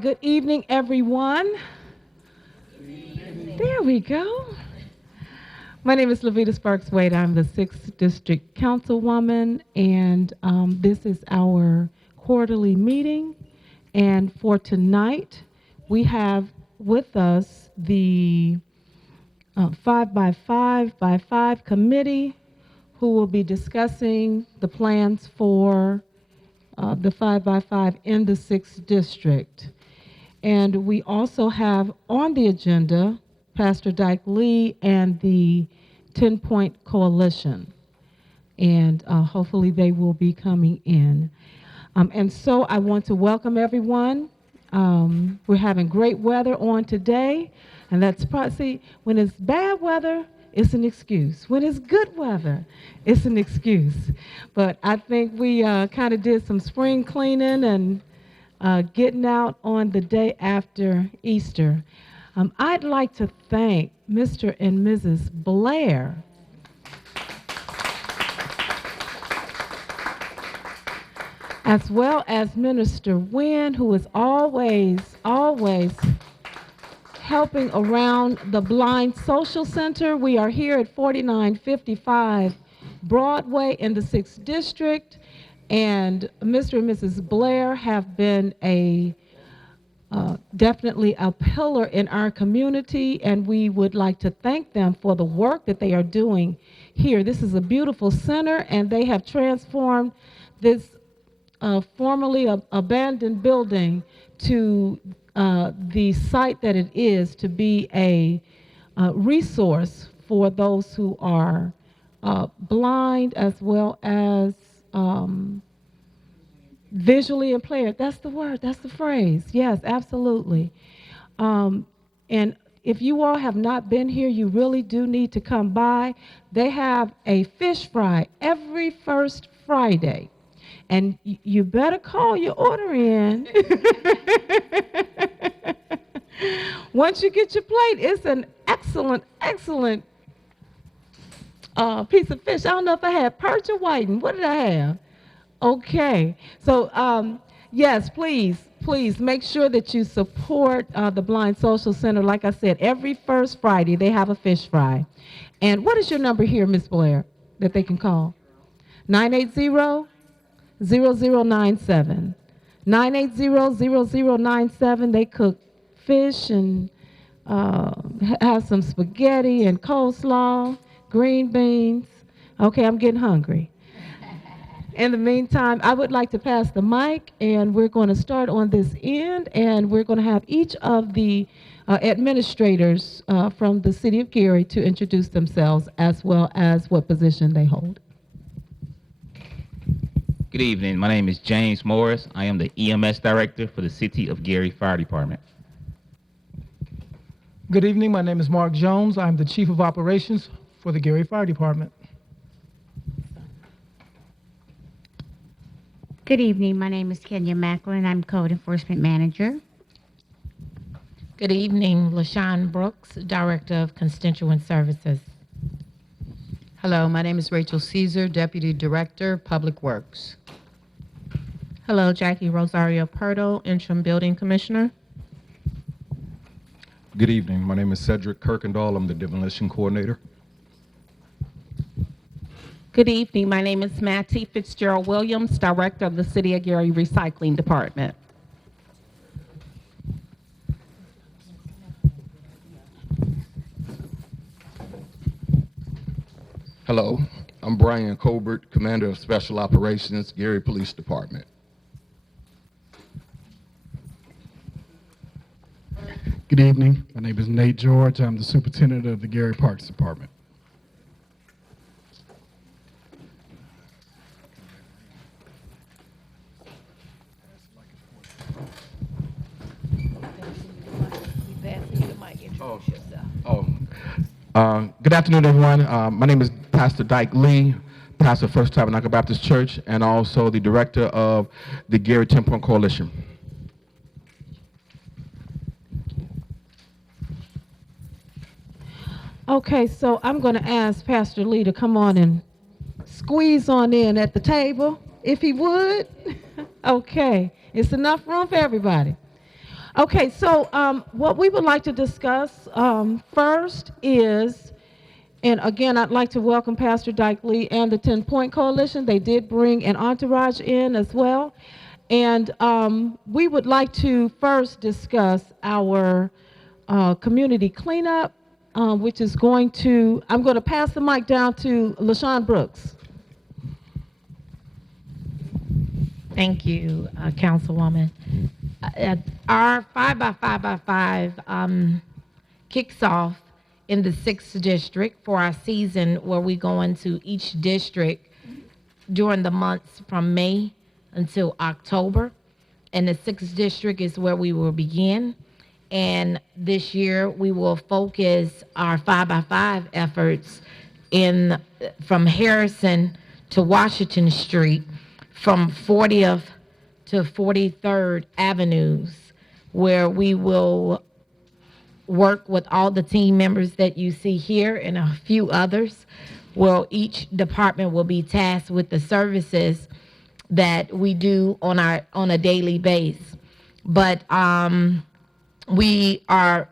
Good evening, everyone. There we go. My name is Lavita Sparks Wade. I'm the 6th District Councilwoman, and this is our quarterly meeting. And for tonight, we have with us the 5x5 committee who will be discussing the plans for the 5x5 in the 6th District. And we also have on the agenda Pastor Dyke Lee and the 10-Point Coalition. And hopefully they will be coming in. And so I want to welcome everyone. We're having great weather on today. And that's see, when it's bad weather, it's an excuse. When it's good weather, it's an excuse. But I think we kind of did some spring cleaning and getting out on the day after Easter. I'd like to thank Mr. and Mrs. Blair as well as Minister Wynn, who is always helping around the Blind Social Center. We are here at 4955 Broadway in the 6th District. And Mr. and Mrs. Blair have been definitely a pillar in our community, and we would like to thank them for the work that they are doing here. This is a beautiful center, and they have transformed this formerly abandoned building to the site that it is to be a resource for those who are blind as well as visually impaired. That's the word, that's the phrase. Yes, absolutely. And if you all have not been here, you really do need to come by. They have a fish fry every first Friday. And you better call your order in. Once you get your plate, it's an excellent piece of fish. I don't know if I had perch or whiting. What did I have? Okay. So, yes, please make sure that you support the Blind Social Center. Like I said, every first Friday they have a fish fry. And what is your number here, Ms. Blair, that they can call? 980-0097. 980-0097. They cook fish and have some spaghetti and coleslaw, green beans. Okay, I'm getting hungry. In the meantime, I would like to pass the mic, and we're going to start on this end, and we're going to have each of the administrators from the City of Gary to introduce themselves as well as what position they hold. Good evening. My name is James Morris. I am the EMS Director for the City of Gary Fire Department. Good evening. My name is Mark Jones. I'm the Chief of Operations for the Gary Fire Department. Good evening. My name is Kenya Macklin. I'm Code Enforcement Manager. Good evening. LaShawn Brooks, Director of Constituent Services. Hello, my name is Rachel Caesar, Deputy Director, Public Works. Hello, Jackie Rosario Purtle, Interim Building Commissioner. Good evening. My name is Cedric Kirkendall. I'm the Demolition Coordinator. Good evening. My name is Mattie Fitzgerald Williams, Director of the City of Gary Recycling Department. Hello, I'm Brian Colbert, Commander of Special Operations, Gary Police Department. Good evening. My name is Nate George. I'm the Superintendent of the Gary Parks Department. Good afternoon, everyone. My name is Pastor Dyke Lee, pastor of First Tabernacle Baptist Church, and also the director of the Gary 10-Point Coalition. Okay, so I'm going to ask Pastor Lee to come on and squeeze on in at the table, if he would. Okay, it's enough room for everybody. Okay, so what we would like to discuss first is, and again, I'd like to welcome Pastor Dyke Lee and the 10 Point Coalition. They did bring an entourage in as well. And we would like to first discuss our community cleanup, which is I'm going to pass the mic down to LaShawn Brooks. Thank you, Councilwoman. Our 5x5x5 kicks off in the 6th district for our season, where we go into each district during the months from May until October. And the 6th district is where we will begin. And this year we will focus our 5x5 efforts from Harrison to Washington Street, from 40th to 43rd Avenues, where we will work with all the team members that you see here and a few others, where each department will be tasked with the services that we do on a daily basis. But we are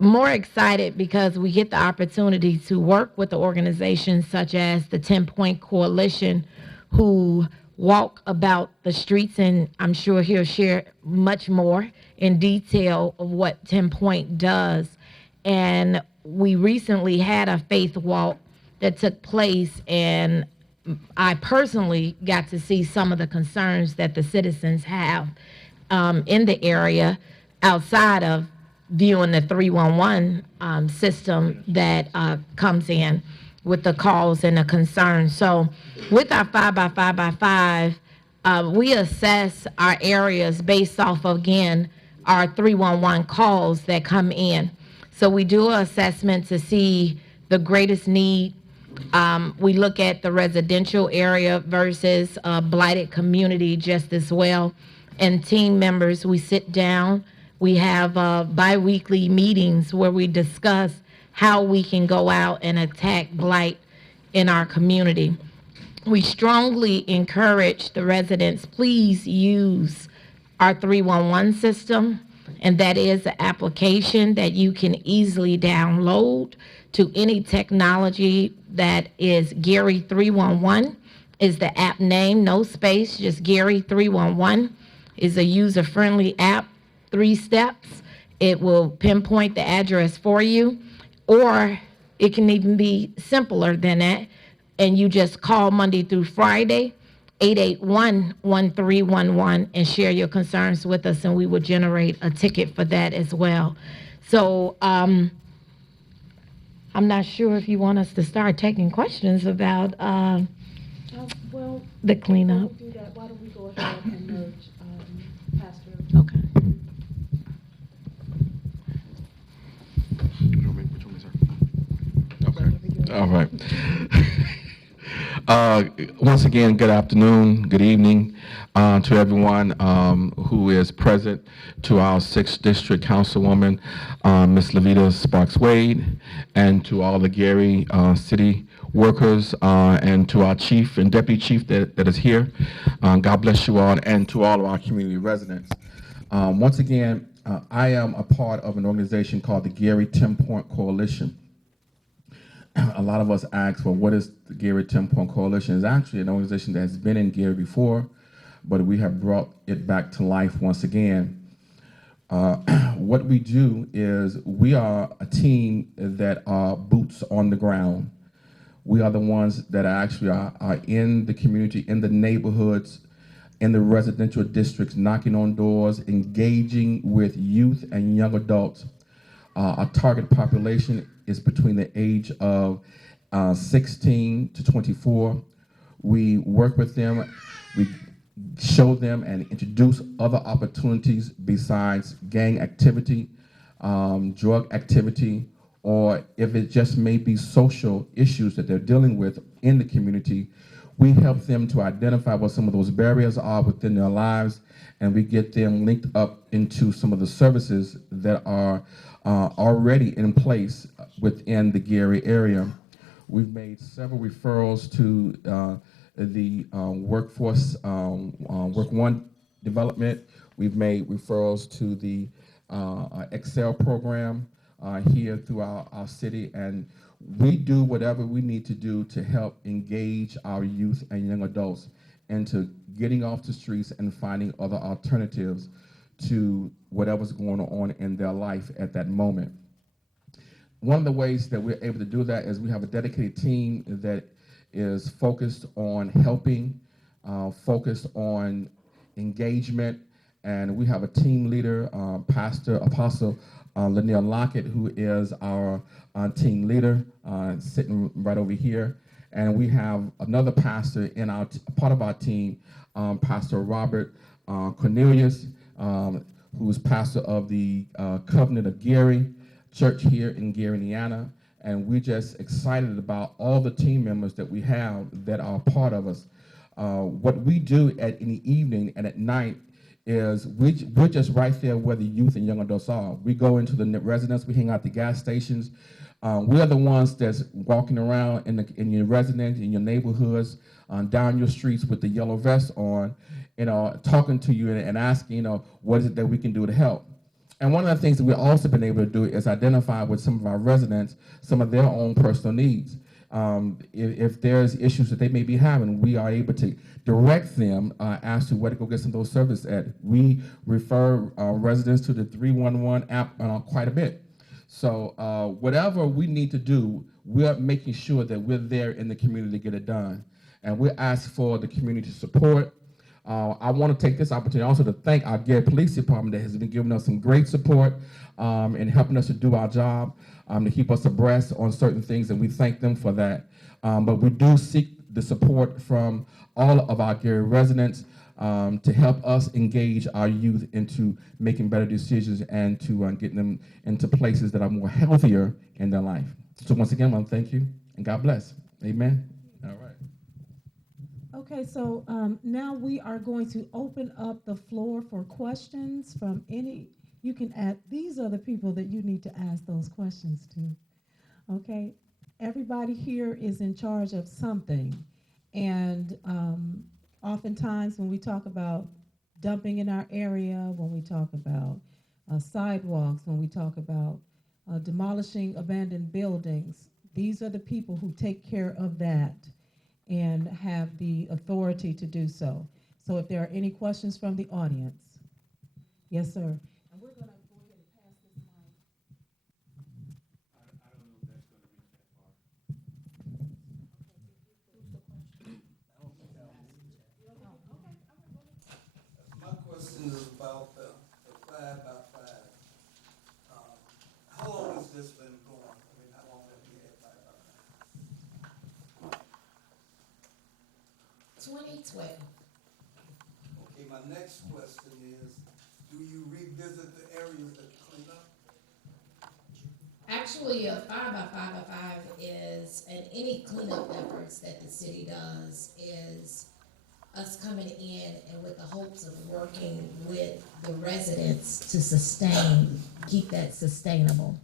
more excited because we get the opportunity to work with the organizations such as the 10 Point Coalition, who walk about the streets, and I'm sure he'll share much more in detail of what 10 Point does. And we recently had a faith walk that took place, and I personally got to see some of the concerns that the citizens have in the area, outside of viewing the 311 system that comes in with the calls and the concerns. So with our 5x5x5, we assess our areas based off of, again, our 311 calls that come in. So we do an assessment to see the greatest need. We look at the residential area versus a blighted community just as well. And team members, we sit down. We have bi-weekly meetings where we discuss how we can go out and attack blight in our community. We strongly encourage the residents, please use our 311 system, and that is an application that you can easily download to any technology. That is Gary 311 is the app name, no space, just Gary 311 is a user-friendly app, 3 steps. It will pinpoint the address for you, or it can even be simpler than that, and you just call Monday through Friday, 881-1311, and share your concerns with us, and we will generate a ticket for that as well. So I'm not sure if you want us to start taking questions about Well, the cleanup. do that. Why don't we go ahead and merge Pastor? Okay. All right. Once again, good afternoon, good evening to everyone who is present, to our 6th District Councilwoman, Ms. Levita Sparks Wade, and to all the Gary City workers, and to our chief and deputy chief that is here. God bless you all, and to all of our community residents. Once again, I am a part of an organization called the Gary 10 Point Coalition. A lot of us ask, well, what is the Gary 10 Point Coalition? It's actually an organization that has been in Gary before, but we have brought it back to life once again. What we do is we are a team that are boots on the ground. We are the ones that actually are in the community, in the neighborhoods, in the residential districts, knocking on doors, engaging with youth and young adults. Our target population is between the age of 16 to 24. We work with them, we show them and introduce other opportunities besides gang activity, drug activity, or if it just may be social issues that they're dealing with in the community. We help them to identify what some of those barriers are within their lives, and we get them linked up into some of the services that are already in place within the Gary area. We've made several referrals to the workforce, Work One development. We've made referrals to the Excel program here throughout our city, and we do whatever we need to do to help engage our youth and young adults into getting off the streets and finding other alternatives to whatever's going on in their life at that moment. One of the ways that we're able to do that is we have a dedicated team that is focused on helping, focused on engagement, and we have a team leader, Apostle Laniel Lockett, who is our team leader, sitting right over here. And we have another pastor in part of our team, Pastor Robert Cornelius, who's pastor of the Covenant of Gary Church here in Gary, Indiana. And we're just excited about all the team members that we have that are part of us. What we do in the evening and at night is we're just right there where the youth and young adults are. We go into the residence, we hang out at the gas stations. We are the ones that's walking around in your residence, in your neighborhoods, down your streets with the yellow vest on, talking to you and asking, what is it that we can do to help? And one of the things that we've also been able to do is identify with some of our residents some of their own personal needs. If there's issues that they may be having, we are able to direct them as to where to go get some of those services at. We refer residents to the 311 app quite a bit. So whatever we need to do, we're making sure that we're there in the community to get it done. And we ask for the community support. I want to take this opportunity also to thank our Gary Police Department that has been giving us some great support in helping us to do our job, to keep us abreast on certain things, and we thank them for that. But we do seek the support from all of our Gary residents to help us engage our youth into making better decisions and to getting them into places that are more healthier in their life. So once again, I want to thank you, and God bless. Amen. All right. Okay, so now we are going to open up the floor for questions from you can add, these are the people that you need to ask those questions to. Okay, everybody here is in charge of something. And oftentimes when we talk about dumping in our area, when we talk about sidewalks, when we talk about demolishing abandoned buildings, these are the people who take care of that and have the authority to do so. So if there are any questions from the audience. Yes, sir. And we're going to go ahead and pass this mic. I don't know if that's going to reach that far. My question is about the 5x5. How long has this been going? I mean, how long have we had 5x5? 2012. Okay, my next question is, do you revisit the areas that clean up? Actually, a 5x5 is, and any cleanup efforts that the city does is us coming in and with the hopes of working with the residents to keep that sustainable.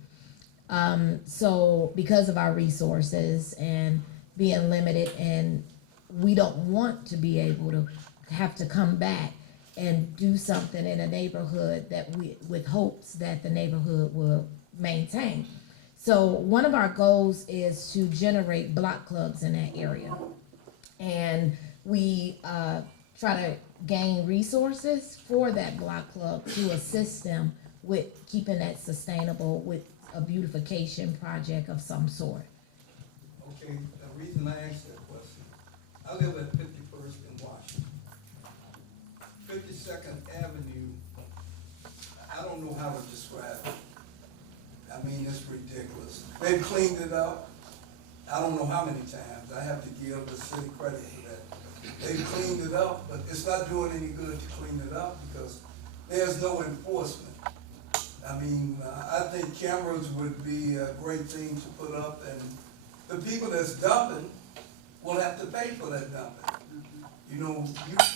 So because of our resources and being limited, and we don't want to be able to have to come back and do something in a neighborhood with hopes that the neighborhood will maintain. So one of our goals is to generate block clubs in that area. And we try to gain resources for that block club to assist them with keeping that sustainable with a beautification project of some sort. Okay, the reason I asked that question, I live at 51st in Washington. 52nd Avenue, I don't know how to describe it. I mean, it's ridiculous. They've cleaned it up. I don't know how many times. I have to give the city credit for that. They've cleaned it up, but it's not doing any good to clean it up because there's no enforcement. I mean, I think cameras would be a great thing to put up, and the people that's dumping will have to pay for that dumping. You know,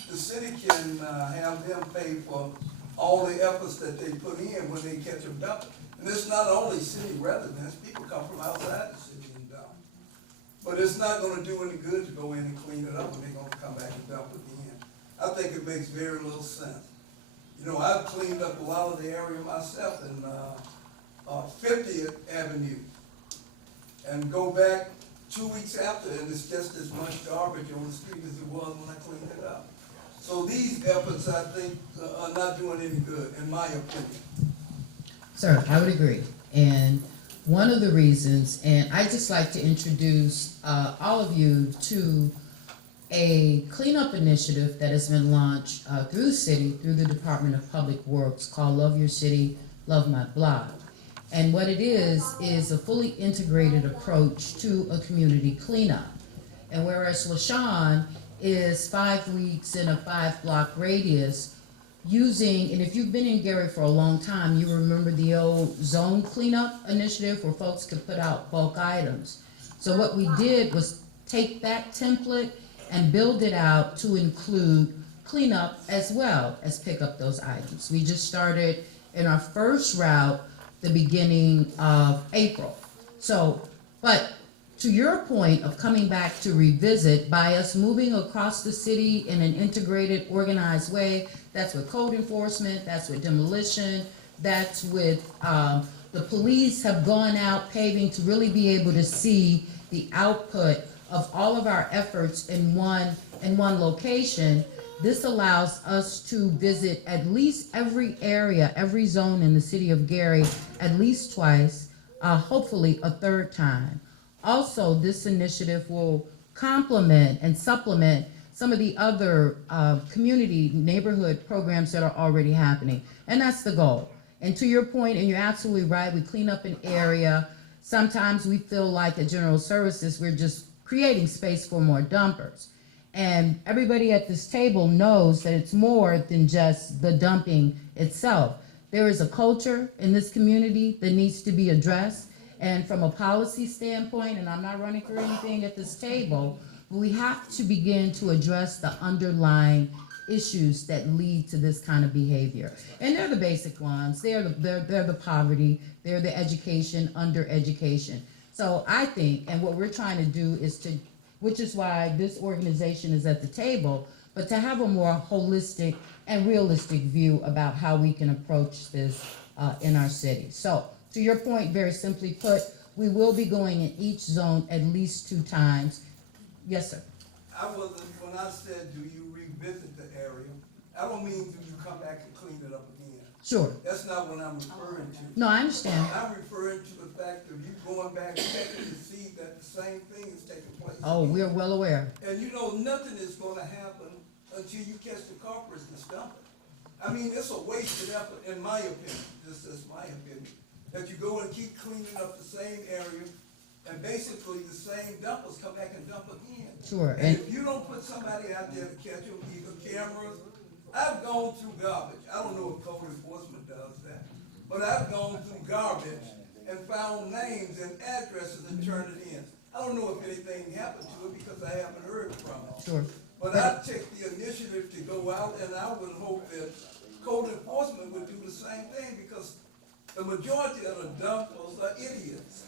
the city can have them pay for all the efforts that they put in when they catch them dumping. And it's not only city residents, people come from outside the city and dump. But it's not gonna do any good to go in and clean it up when they're gonna come back and dump it again. I think it makes very little sense. You know, I've cleaned up a lot of the area myself in 50th Avenue, and go back 2 weeks after, and it's just as much garbage on the street as it was when I cleaned it up. So these efforts, I think, are not doing any good, in my opinion. Sir, I would agree. And one of the reasons, and I'd just like to introduce all of you to a cleanup initiative that has been launched through the city, through the Department of Public Works, called Love Your City, Love My Block. And what it is a fully integrated approach to a community cleanup. And whereas LaShawn is 5 weeks in a 5-block radius, using, and if you've been in Gary for a long time, you remember the old zone cleanup initiative where folks could put out bulk items. So what we did was take that template and build it out to include cleanup as well as pick up those items. We just started in our first route the beginning of April. So, but to your point of coming back to revisit, by us moving across the city in an integrated, organized way, that's with code enforcement, that's with demolition, that's with the police have gone out paving to really be able to see the output of all of our efforts in one location. This allows us to visit at least every area, every zone in the city of Gary at least twice, hopefully a third time. Also, this initiative will complement and supplement some of the other community neighborhood programs that are already happening. And that's the goal. And to your point, and you're absolutely right, we clean up an area. Sometimes we feel like at General Services, we're just creating space for more dumpers. And everybody at this table knows that it's more than just the dumping itself. There is a culture in this community that needs to be addressed. And from a policy standpoint, and I'm not running for anything at this table, we have to begin to address the underlying issues that lead to this kind of behavior. And they're the basic ones. They're the poverty, they're the education, under education. So I think, and what we're trying to do is to, which is why this organization is at the table, but to have a more holistic and realistic view about how we can approach this in our city. So to your point, very simply put, we will be going in each zone at least 2 times. Yes, sir. When I said, do you revisit the area, I don't mean do you come back and clean it up again. Sure. That's not what I'm referring to. No, I understand. I'm referring to the fact of you going back checking to see that the same thing is taking place. Oh, we're well aware. And you know, nothing is gonna happen until you catch the culprits and stop it. I mean, it's a wasted effort, in my opinion, this is my opinion, that you go and keep cleaning up the same area, and basically the same dumpers come back and dump again. Sure. And if you don't put somebody out there to catch them, either cameras, I've gone through garbage. I don't know if code enforcement does that, but I've gone through garbage and found names and addresses and turned it in. I don't know if anything happened to it because I haven't heard from it. Sure. But I take the initiative to go out, and I would hope that code enforcement would do the same thing, because the majority of the dumpers are idiots.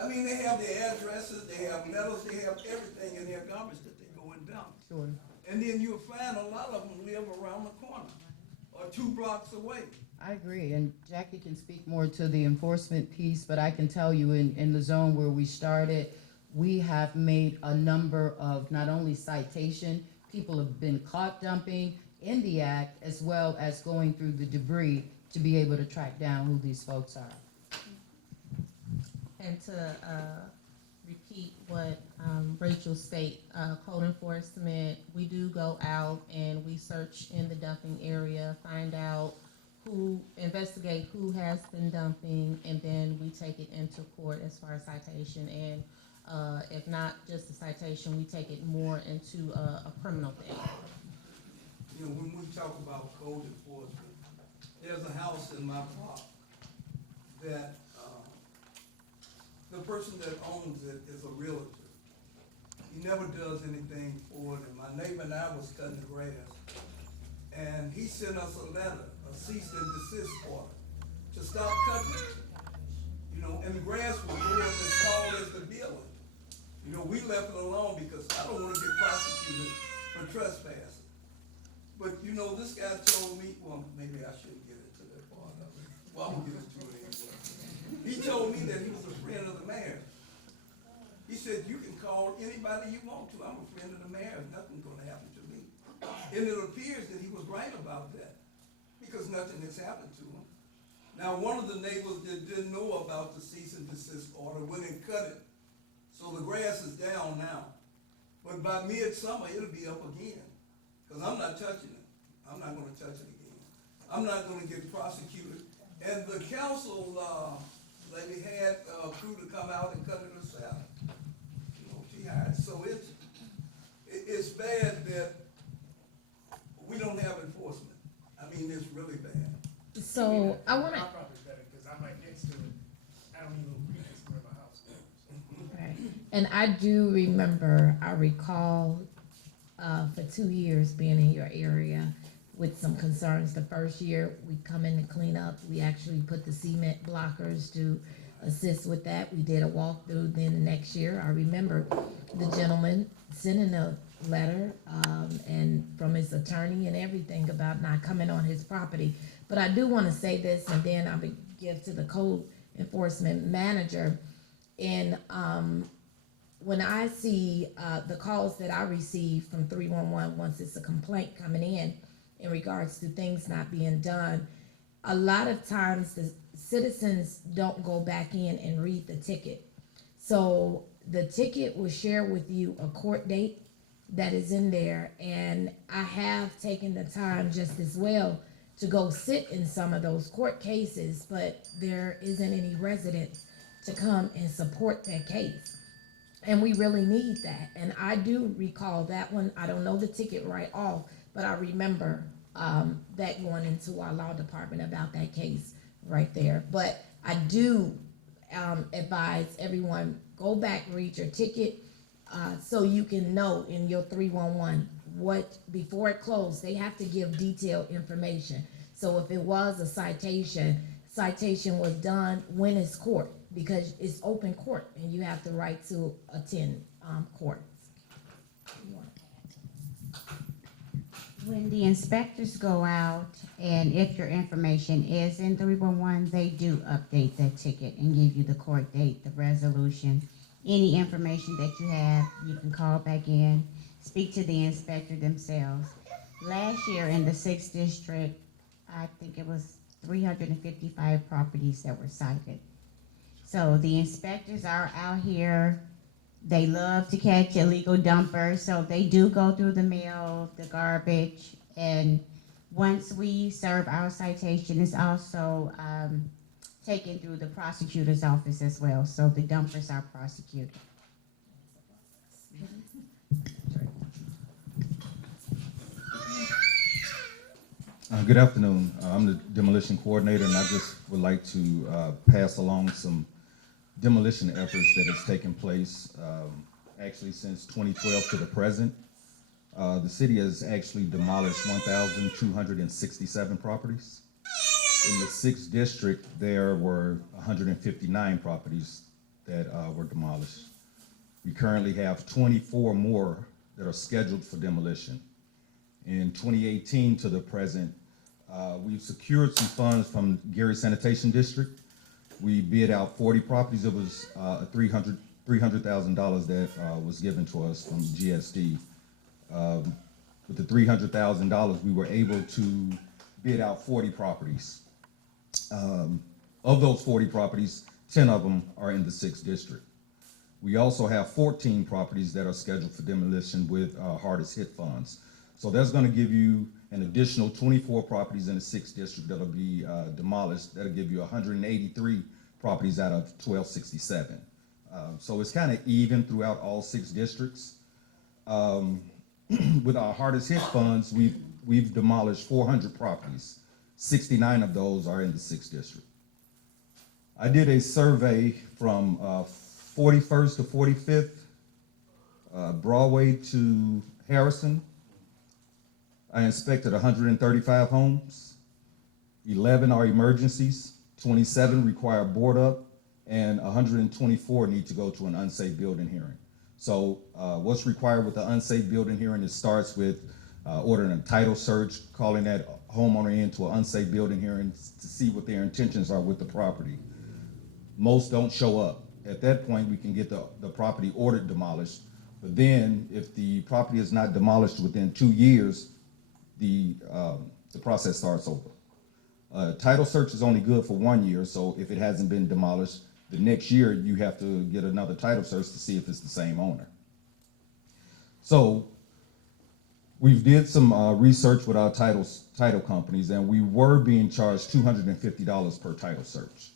I mean, they have their addresses, they have letters, they have everything in their garbage that they go and dump. Sure. And then you'll find a lot of them live around the corner or 2 blocks away. I agree, and Jackie can speak more to the enforcement piece, but I can tell you in the zone where we started, we have made a number of not only citation, people have been caught dumping in the act, as well as going through the debris to be able to track down who these folks are. And to repeat what Rachel state, code enforcement, we do go out and we search in the dumping area, find out investigate who has been dumping, and then we take it into court as far as citation. And if not just a citation, we take it more into a criminal thing. You know, when we talk about code enforcement, there's a house in my block that the person that owns it is a realtor. He never does anything for it, and my neighbor and I was cutting the grass, and he sent us a letter, a cease and desist order, to stop cutting it. You know, and the grass was growing as tall as the building. You know, we left it alone because I don't want to get prosecuted for trespassing. But you know, this guy told me, well, maybe I shouldn't get into that part of it. Well, I'm gonna get into it anyway. He told me that he was a friend of the mayor. He said, you can call anybody you want to. I'm a friend of the mayor. Nothing's gonna happen to me. And it appears that he was right about that because nothing has happened to him. Now, one of the neighbors that didn't know about the cease and desist order went and cut it. So the grass is down now. But by midsummer, it'll be up again. Because I'm not touching it. I'm not gonna touch it again. I'm not gonna get prosecuted. And the council, lady had a crew to come out and cut it herself. You know, she hired. So it's bad that we don't have enforcement. I mean, it's really bad. So I want to. My property's better because I'm right next to it. I don't even agree next to where my house is. Right. And I do remember, I recall for 2 years being in your area with some concerns. The first year we come in to clean up, we actually put the cement blockers to assist with that. We did a walkthrough. Then the next year, I remember the gentleman sending a letter and from his attorney and everything about not coming on his property. But I do want to say this, and then I'll give to the code enforcement manager. And when I see the calls that I receive from 311 once it's a complaint coming in regards to things not being done, a lot of times the citizens don't go back in and read the ticket. So the ticket will share with you a court date that is in there, and I have taken the time just as well to go sit in some of those court cases, but there isn't any residents to come and support that case. And we really need that. And I do recall that one. I don't know the ticket right off, but I remember that going into our law department about that case right there. But I do advise everyone, go back, read your ticket, so you can know in your 311 what, before it closed, they have to give detailed information. So if it was a citation was done when it's court, because it's open court and you have the right to attend court. When the inspectors go out, and if your information is in 311, they do update that ticket and give you the court date, the resolution. Any information that you have, you can call back in, speak to the inspector themselves. Last year in the 6th district, I think it was 355 properties that were cited. So the inspectors are out here. They love to catch illegal dumpers, so they do go through the mail, the garbage, and once we serve our citation, it's also taken through the prosecutor's office as well, so the dumpers are prosecuted. Good afternoon. I'm the demolition coordinator, and I just would like to pass along some demolition efforts that has taken place actually since 2012 to the present. The city has actually demolished 1,267 properties. In the 6th district, there were 159 properties that were demolished. We currently have 24 more that are scheduled for demolition. In 2018 to the present, we've secured some funds from Gary Sanitation District. We bid out 40 properties. It was $300,000 that was given to us from GSD. With the $300,000, we were able to bid out 40 properties. Of those 40 properties, 10 of them are in the 6th district. We also have 14 properties that are scheduled for demolition with hardest hit funds. So that's going to give you an additional 24 properties in the 6th district that'll be demolished. That'll give you 183 properties out of 1267. So it's kind of even throughout all 6 districts. With our hardest hit funds, we've demolished 400 properties. 69 of those are in the 6th district. I did a survey from 41st to 45th, Broadway to Harrison. I inspected 135 homes. 11 are emergencies, 27 require board up, and 124 need to go to an unsafe building hearing. So what's required with the unsafe building hearing, it starts with ordering a title search, calling that homeowner into an unsafe building hearing to see what their intentions are with the property. Most don't show up. At that point, we can get the property ordered demolished. But then, if the property is not demolished within 2 years, the process starts over. Title search is only good for 1 year, so if it hasn't been demolished, the next year you have to get another title search to see if it's the same owner. So we did some research with our title companies, and we were being charged $250 per title search.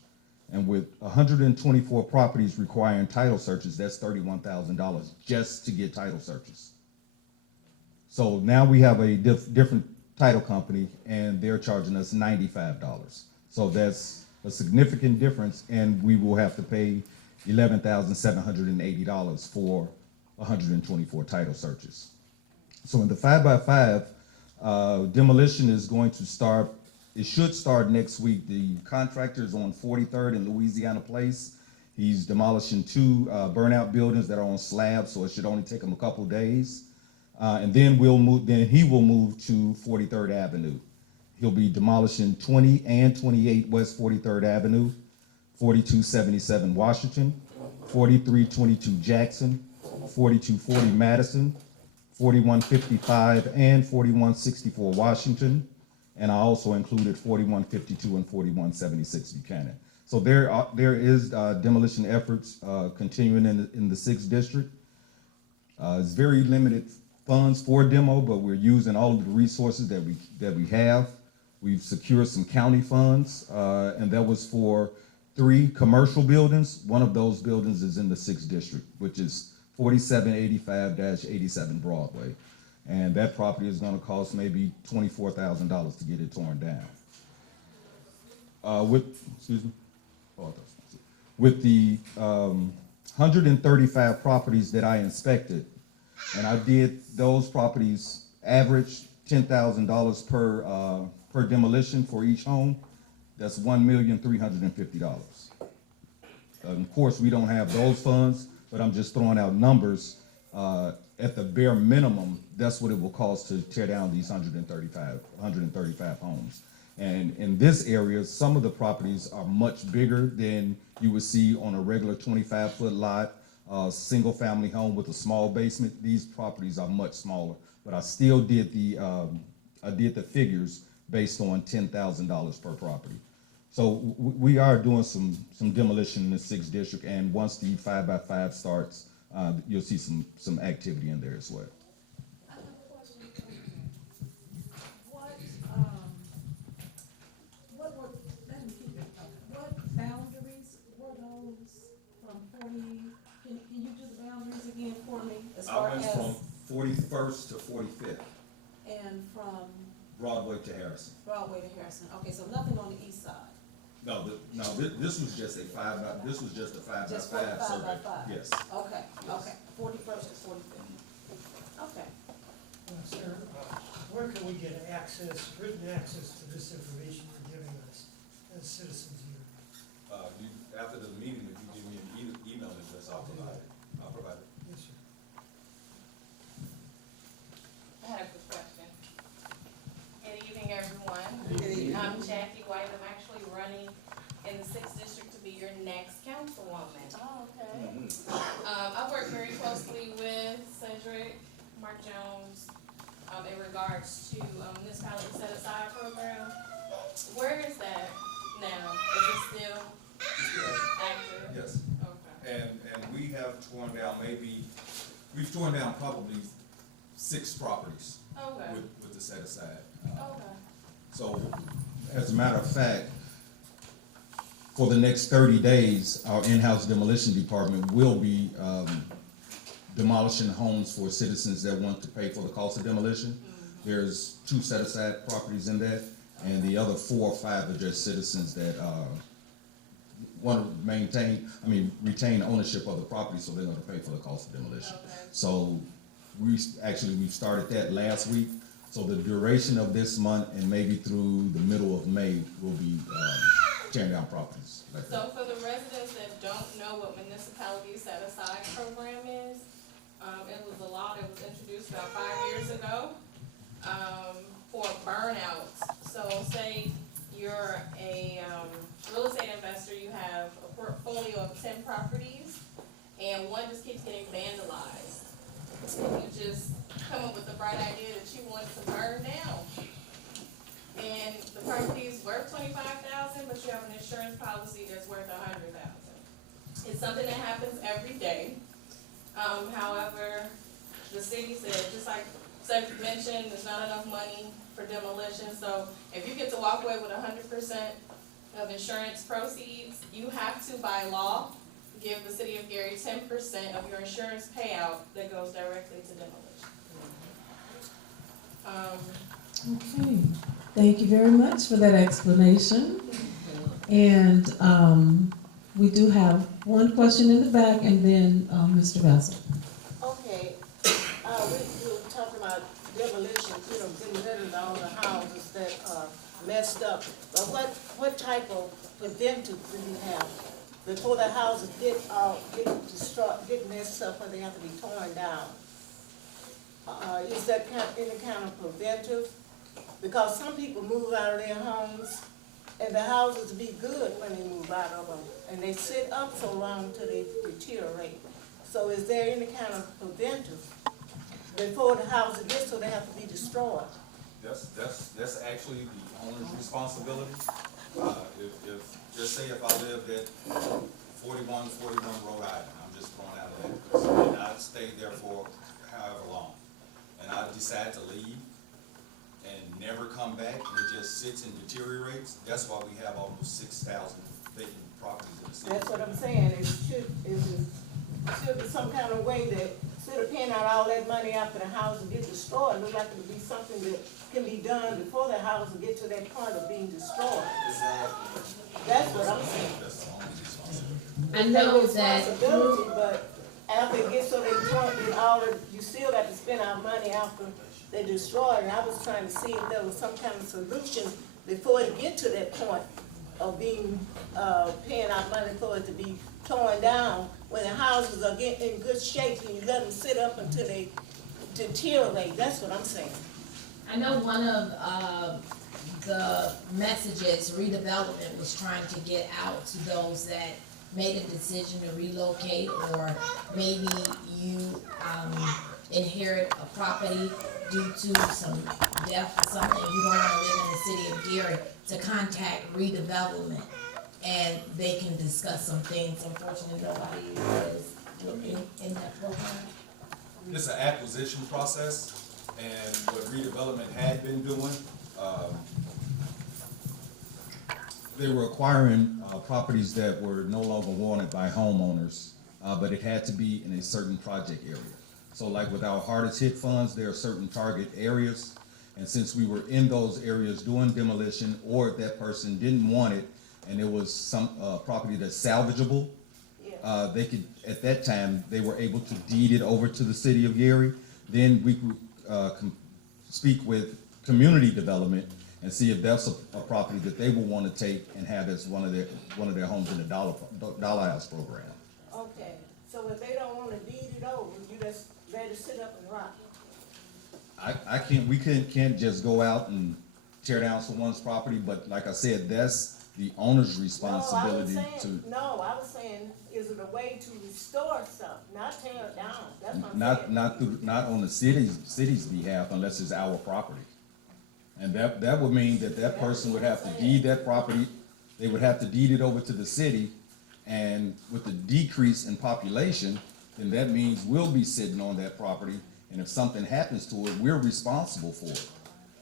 And with 124 properties requiring title searches, that's $31,000 just to get title searches. So now we have a different title company, and they're charging us $95. So that's a significant difference, and we will have to pay $11,780 for 124 title searches. So in the 5x5, demolition is going to start. It should start next week. The contractor is on 43rd and Louisiana Place. He's demolishing 2 burnout buildings that are on slabs, so it should only take him a couple days. And then he will move to 43rd Avenue. He'll be demolishing 20 and 28 West 43rd Avenue, 4277 Washington, 4322 Jackson, 4240 Madison, 4155 and 4164 Washington. And I also included 4152 and 4176 Buchanan. So there is demolition efforts continuing in the 6th district. It's very limited funds for demo, but we're using all of the resources that we have. We've secured some county funds, and that was for 3 commercial buildings. One of those buildings is in the 6th district, which is 4785-87 Broadway. And that property is gonna cost maybe $24,000 to get it torn down. With the 135 properties that I inspected, and I did those properties average $10,000 per demolition for each home, that's $1,350,000. Of course, we don't have those funds, but I'm just throwing out numbers. At the bare minimum, that's what it will cost to tear down these 135 homes. And in this area, some of the properties are much bigger than you would see on a regular 25-foot lot, single family home with a small basement. These properties are much smaller, but I still did the figures based on $10,000 per property. So we are doing some demolition in the 6th district, and once the 5x5 starts, you'll see some activity in there as well. I have a question. What boundaries were those from 40? Can you do the boundaries again for me? As far I went as, from 41st to 45th, and from Broadway to Harrison. Broadway to Harrison. Okay, so nothing on the east side. No, this was just a 5x5 Just for the survey. 5x5. Yes. Okay, okay. 41st to 45th. Okay. Sir, where can we get written access to this information you're giving us as citizens here? After the meeting, if you give me an email address, I'll provide it. Yes, sir. I had a quick question. Good evening, everyone. I'm Jackie White. I'm actually running in the 6th district to be your next councilwoman. Oh, okay. I work very closely with Cedric, Mark Jones, in regards to municipality set aside program. Where is that now? Is it still active? Yes. Okay. And we have we've torn down probably 6 properties Okay. with the set aside. Okay. So, as a matter of fact, for the next 30 days, our in-house demolition department will be demolishing homes for citizens that want to pay for the cost of demolition. There's 2 set-aside properties in that, and the other 4 or 5 are just citizens that want to retain ownership of the property, so they're going to pay for the cost of demolition. Okay. So we've started that last week. So the duration of this month and maybe through the middle of May will be tearing down properties. Like that. So for the residents that don't know what municipality set aside program is, it was a law that was introduced about 5 years ago. for burnouts. So say you're a real estate investor, you have a portfolio of 10 properties, and one just keeps getting vandalized. You just come up with the bright idea that you want to burn down. And the property is worth $25,000, but you have an insurance policy that's worth $100,000. It's something that happens every day. However, the city said, just like Cedric mentioned, there's not enough money for demolition. So if you get to walk away with 100% of insurance proceeds, you have to, by law, give the city of Gary 10% of your insurance payout that goes directly to demolition. Okay, thank you very much for that explanation. And we do have one question in the back, and then Mr. Basil. Okay, we were talking about demolition, getting rid of all the houses that are messed up. But what type of preventive do you have before the houses get destroyed, get messed up, where they have to be torn down? Is that any kind of preventive? Because some people move out of their homes, and the houses be good when they move out of them, and they sit up so long till they deteriorate. So is there any kind of preventive before the houses get so they have to be destroyed? That's actually the owner's responsibility. If just say if I lived at 4141 Rhode Island, I'm just throwing out an address, and I stayed there for however long, and I decide to leave and never come back, and it just sits and deteriorates, that's why we have almost 6,000 vacant properties in the city. That's what I'm saying. It should be some kind of way that instead of paying out all that money after the house and get destroyed, it looks like it would be something that can be done before the house will get to that point of being destroyed. That's what I'm saying. That's the owner's responsibility. I know that. Responsibility, but after it gets so they you still got to spend our money after they destroy it. And I was trying to see if there was some kind of solution before it get to that point of being paying out money for it to be torn down when the houses are getting in good shape and you let them sit up until they deteriorate. That's what I'm saying. I know one of the messages redevelopment was trying to get out to those that made a decision to relocate, or maybe you inherit a property due to some death or something, you don't want to live in the city of Gary, to contact redevelopment and they can discuss some things. Unfortunately, nobody is in that program. It's an acquisition process, and what redevelopment had been doing, They were acquiring properties that were no longer wanted by homeowners, but it had to be in a certain project area. So like with our hardest hit funds, there are certain target areas. And since we were in those areas doing demolition, or if that person didn't want it and it was some property that's salvageable, they could, at that time, they were able to deed it over to the city of Gary. Then we could speak with community development and see if that's a property that they would want to take and have as one of their homes in the Dollar House program. Okay, so if they don't want to deed it over, you just let it sit up and rot. We can't just go out and tear down someone's property, but like I said, that's the owner's responsibility No, I was saying, is it a way to restore stuff, not tear it down? That's what I'm saying. not on the city's behalf unless it's our property. And that would mean that person would have to deed that property, they would have to deed it over to the city, and with the decrease in population, then that means we'll be sitting on that property, and if something happens to it, we're responsible for it.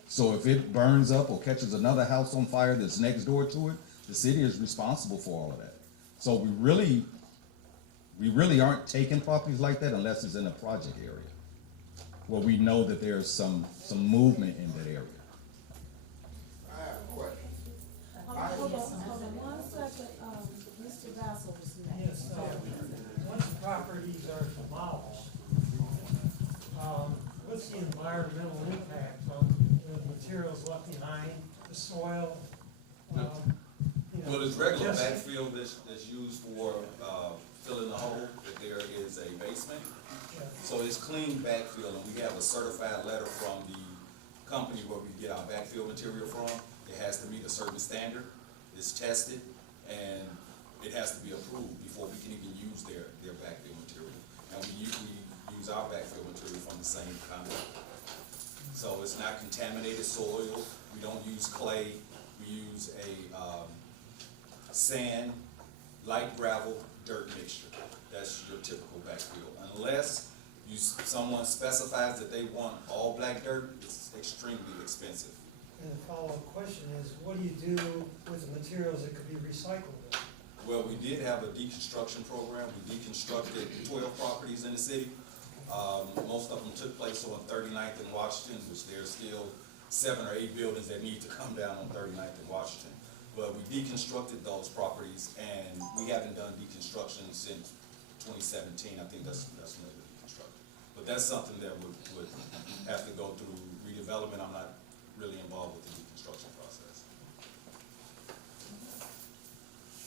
So if it burns up or catches another house on fire that's next door to it, the city is responsible for all of that. So we really aren't taking properties like that unless it's in a project area, where we know that there's some movement in that area. Hold on 1 second, Mr. Basil was next. Yes, once properties are demolished, what's the environmental impact on the materials left behind, the soil? Well, there's regular backfill that's used for filling the hole if there is a basement. So it's clean backfill, and we have a certified letter from the company where we get our backfill material from. It has to meet a certain standard, it's tested, and it has to be approved before we can even use their backfill material. And we usually use our backfill material from the same company. So it's not contaminated soil, we don't use clay, we use a sand, light gravel, dirt mixture. That's your typical backfill. Unless someone specifies that they want all black dirt, it's extremely expensive. And the follow-up question is, what do you do with the materials that could be recycled? Well, we did have a deconstruction program. We deconstructed 12 properties in the city. Most of them took place on 39th and Washington, which there's still 7 or 8 buildings that need to come down on 39th and Washington. But we deconstructed those properties, and we haven't done deconstruction since 2017. I think that's when it was deconstructed. But that's something that would have to go through redevelopment. I'm not really involved with the deconstruction process.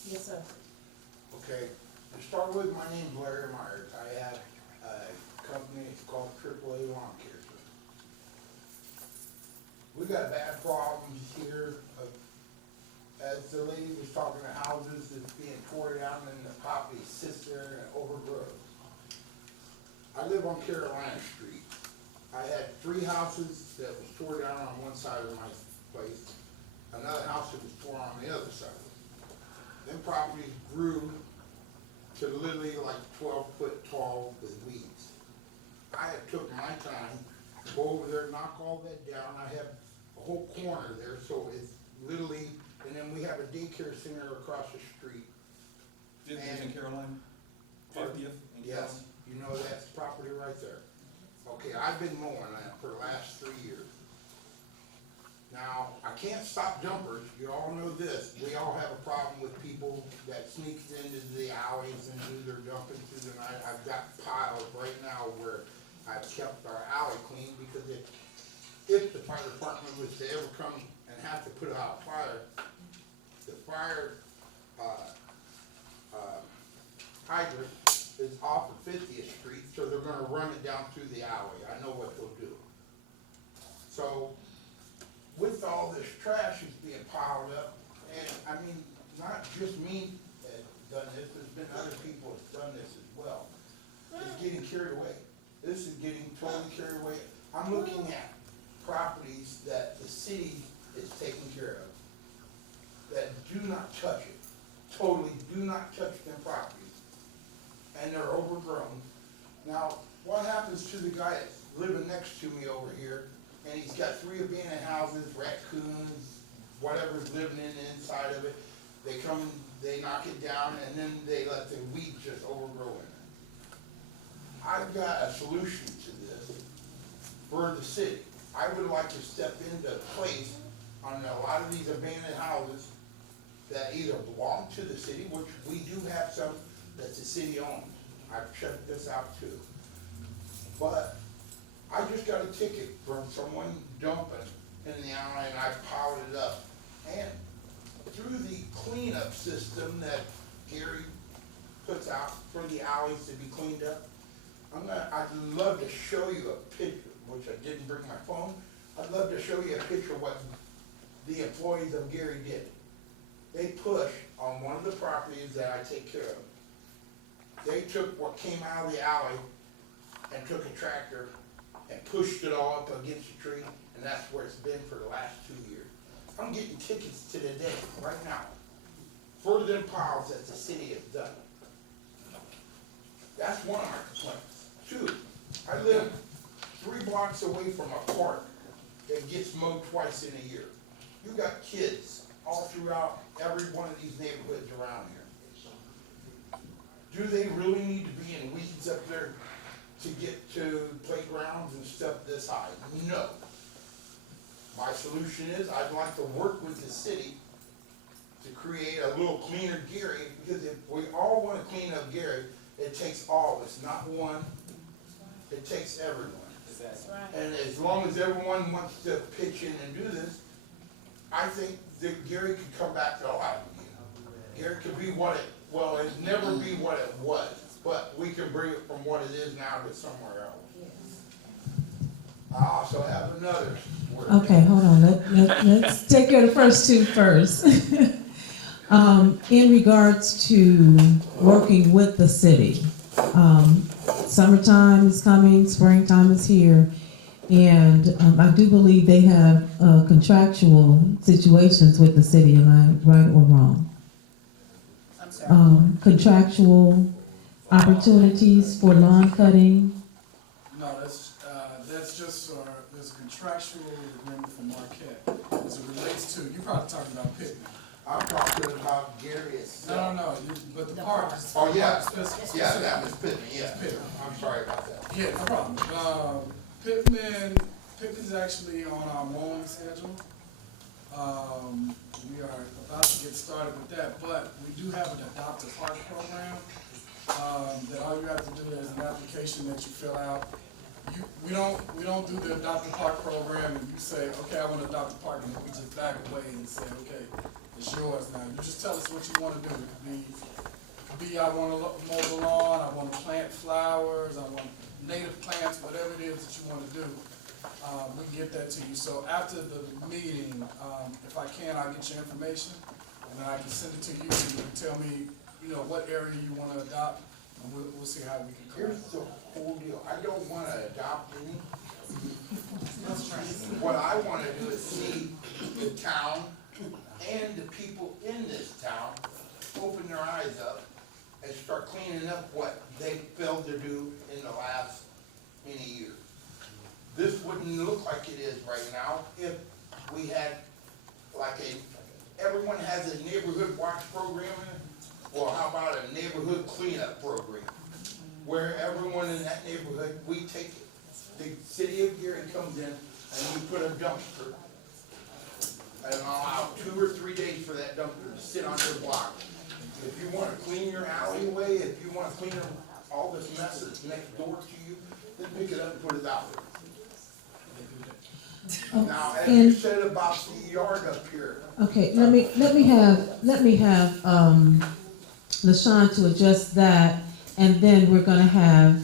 Yes, sir. Okay, to start with, my name's Larry Myers. I have a company called AAA Lawn Care. We got bad problems here. As the lady was talking, the houses that's being torn down and the property sits there and overgrows. I live on Carolina Street. I had 3 houses that was torn down on one side of my place, another house that was torn on the other side. Them properties grew to literally like 12 foot tall with weeds. I had took my time to go over there, knock all that down. I have a whole corner there, so it's literally, and then we have a daycare center across the street. 50th in Carolina? 50th in Carolina? Yes, you know that's property right there. Okay, I've been mowing that for the last 3 years. Now, I can't stop dumpers, you all know this, we all have a problem with people that sneaks into the alleys and do their dumping through the night. I've got piles right now where I've kept our alley clean, because if the fire department was to ever come and have to put out a fire, the fire hydrant is off of 50th Street, so they're gonna run it down through the alley. I know what they'll do. So, with all this trash that's being piled up, and I mean, not just me that's done this, there's been other people that's done this as well. It's getting carried away. This is getting totally carried away. I'm looking at properties that the city is taking care of, that do not touch it. Totally do not touch them properties. And they're overgrown. Now, what happens to the guy that's living next to me over here, and he's got 3 abandoned houses, raccoons, whatever's living in the inside of it. They come, they knock it down, and then they let the weeds just overgrow in it. I've got a solution to this for the city. I would like to step into place on a lot of these abandoned houses that either belong to the city, which we do have some that the city owns. I've checked this out too. But I just got a ticket from someone dumping in the alley, and I piled it up. And through the cleanup system that Gary puts out for the alleys to be cleaned up, I'd love to show you a picture, which I didn't bring my phone. I'd love to show you a picture of what the employees of Gary did. They pushed on one of the properties that I take care of. They took what came out of the alley and took a tractor and pushed it all up against the tree, and that's where it's been for the last 2 years. I'm getting tickets to the day, right now, for them piles that the city has done. That's one of my complaints. 2, I live 3 blocks away from a park that gets mowed twice in a year. You got kids all throughout every one of these neighborhoods around here. Do they really need to be in weeds up there to get to playgrounds and stuff this high? No. My solution is I'd like to work with the city to create a little cleaner Gary, because if we all want to clean up Gary, it takes all of us, not one. It takes everyone. That's right. And as long as everyone wants to pitch in and do this, I think that Gary could come back to life again. Gary could be what it'd never be what it was, but we can bring it from what it is now to somewhere else. I also have another word. Okay, hold on. Let's take care of the first two first. In regards to working with the city, summertime is coming, springtime is here, and I do believe they have contractual situations with the city. Am I right or wrong? I'm sorry. Contractual opportunities for lawn cutting. No, that's just, there's a contractual agreement for Marquette. As it relates to, you're probably talking about Pittman. I'm talking about Gary itself. No, but the park. Oh, yeah, Specific. yeah, that was Pittman, yeah. Pittman. I'm sorry about that. Yeah, no problem. Pittman's actually on our mowing schedule. We are about to get started with that, but we do have an Adopt a Park program. That all you have to do is an application that you fill out. We don't do the Adopt a Park program and you say, okay, I want to adopt a park, and we just back away and say, okay, it's yours now. You just tell us what you want to do. It could be I want to mow the lawn, I want to plant flowers, I want native plants, whatever it is that you want to do. We can get that to you. So after the meeting, if I can, I'll get your information and then I can send it to you and you can tell me, what area you want to adopt, and we'll see how we can Here's the whole deal. I don't want to adopt any. What I want to do is see the town and the people in this town open their eyes up and start cleaning up what they failed to do in the last many years. This wouldn't look like it is right now if we had everyone has a neighborhood watch program in it. Well, how about a neighborhood cleanup program? Where everyone in that neighborhood, we take it. The city of Gary comes in and we put a dumpster and allow 2 or 3 days for that dumpster to sit on your block. If you want to clean your alleyway, if you want to clean all this mess that's next door to you, then pick it up and put it out there. Now, as you said about the yard up here. Okay, let me have LaShawn to address that, and then we're gonna have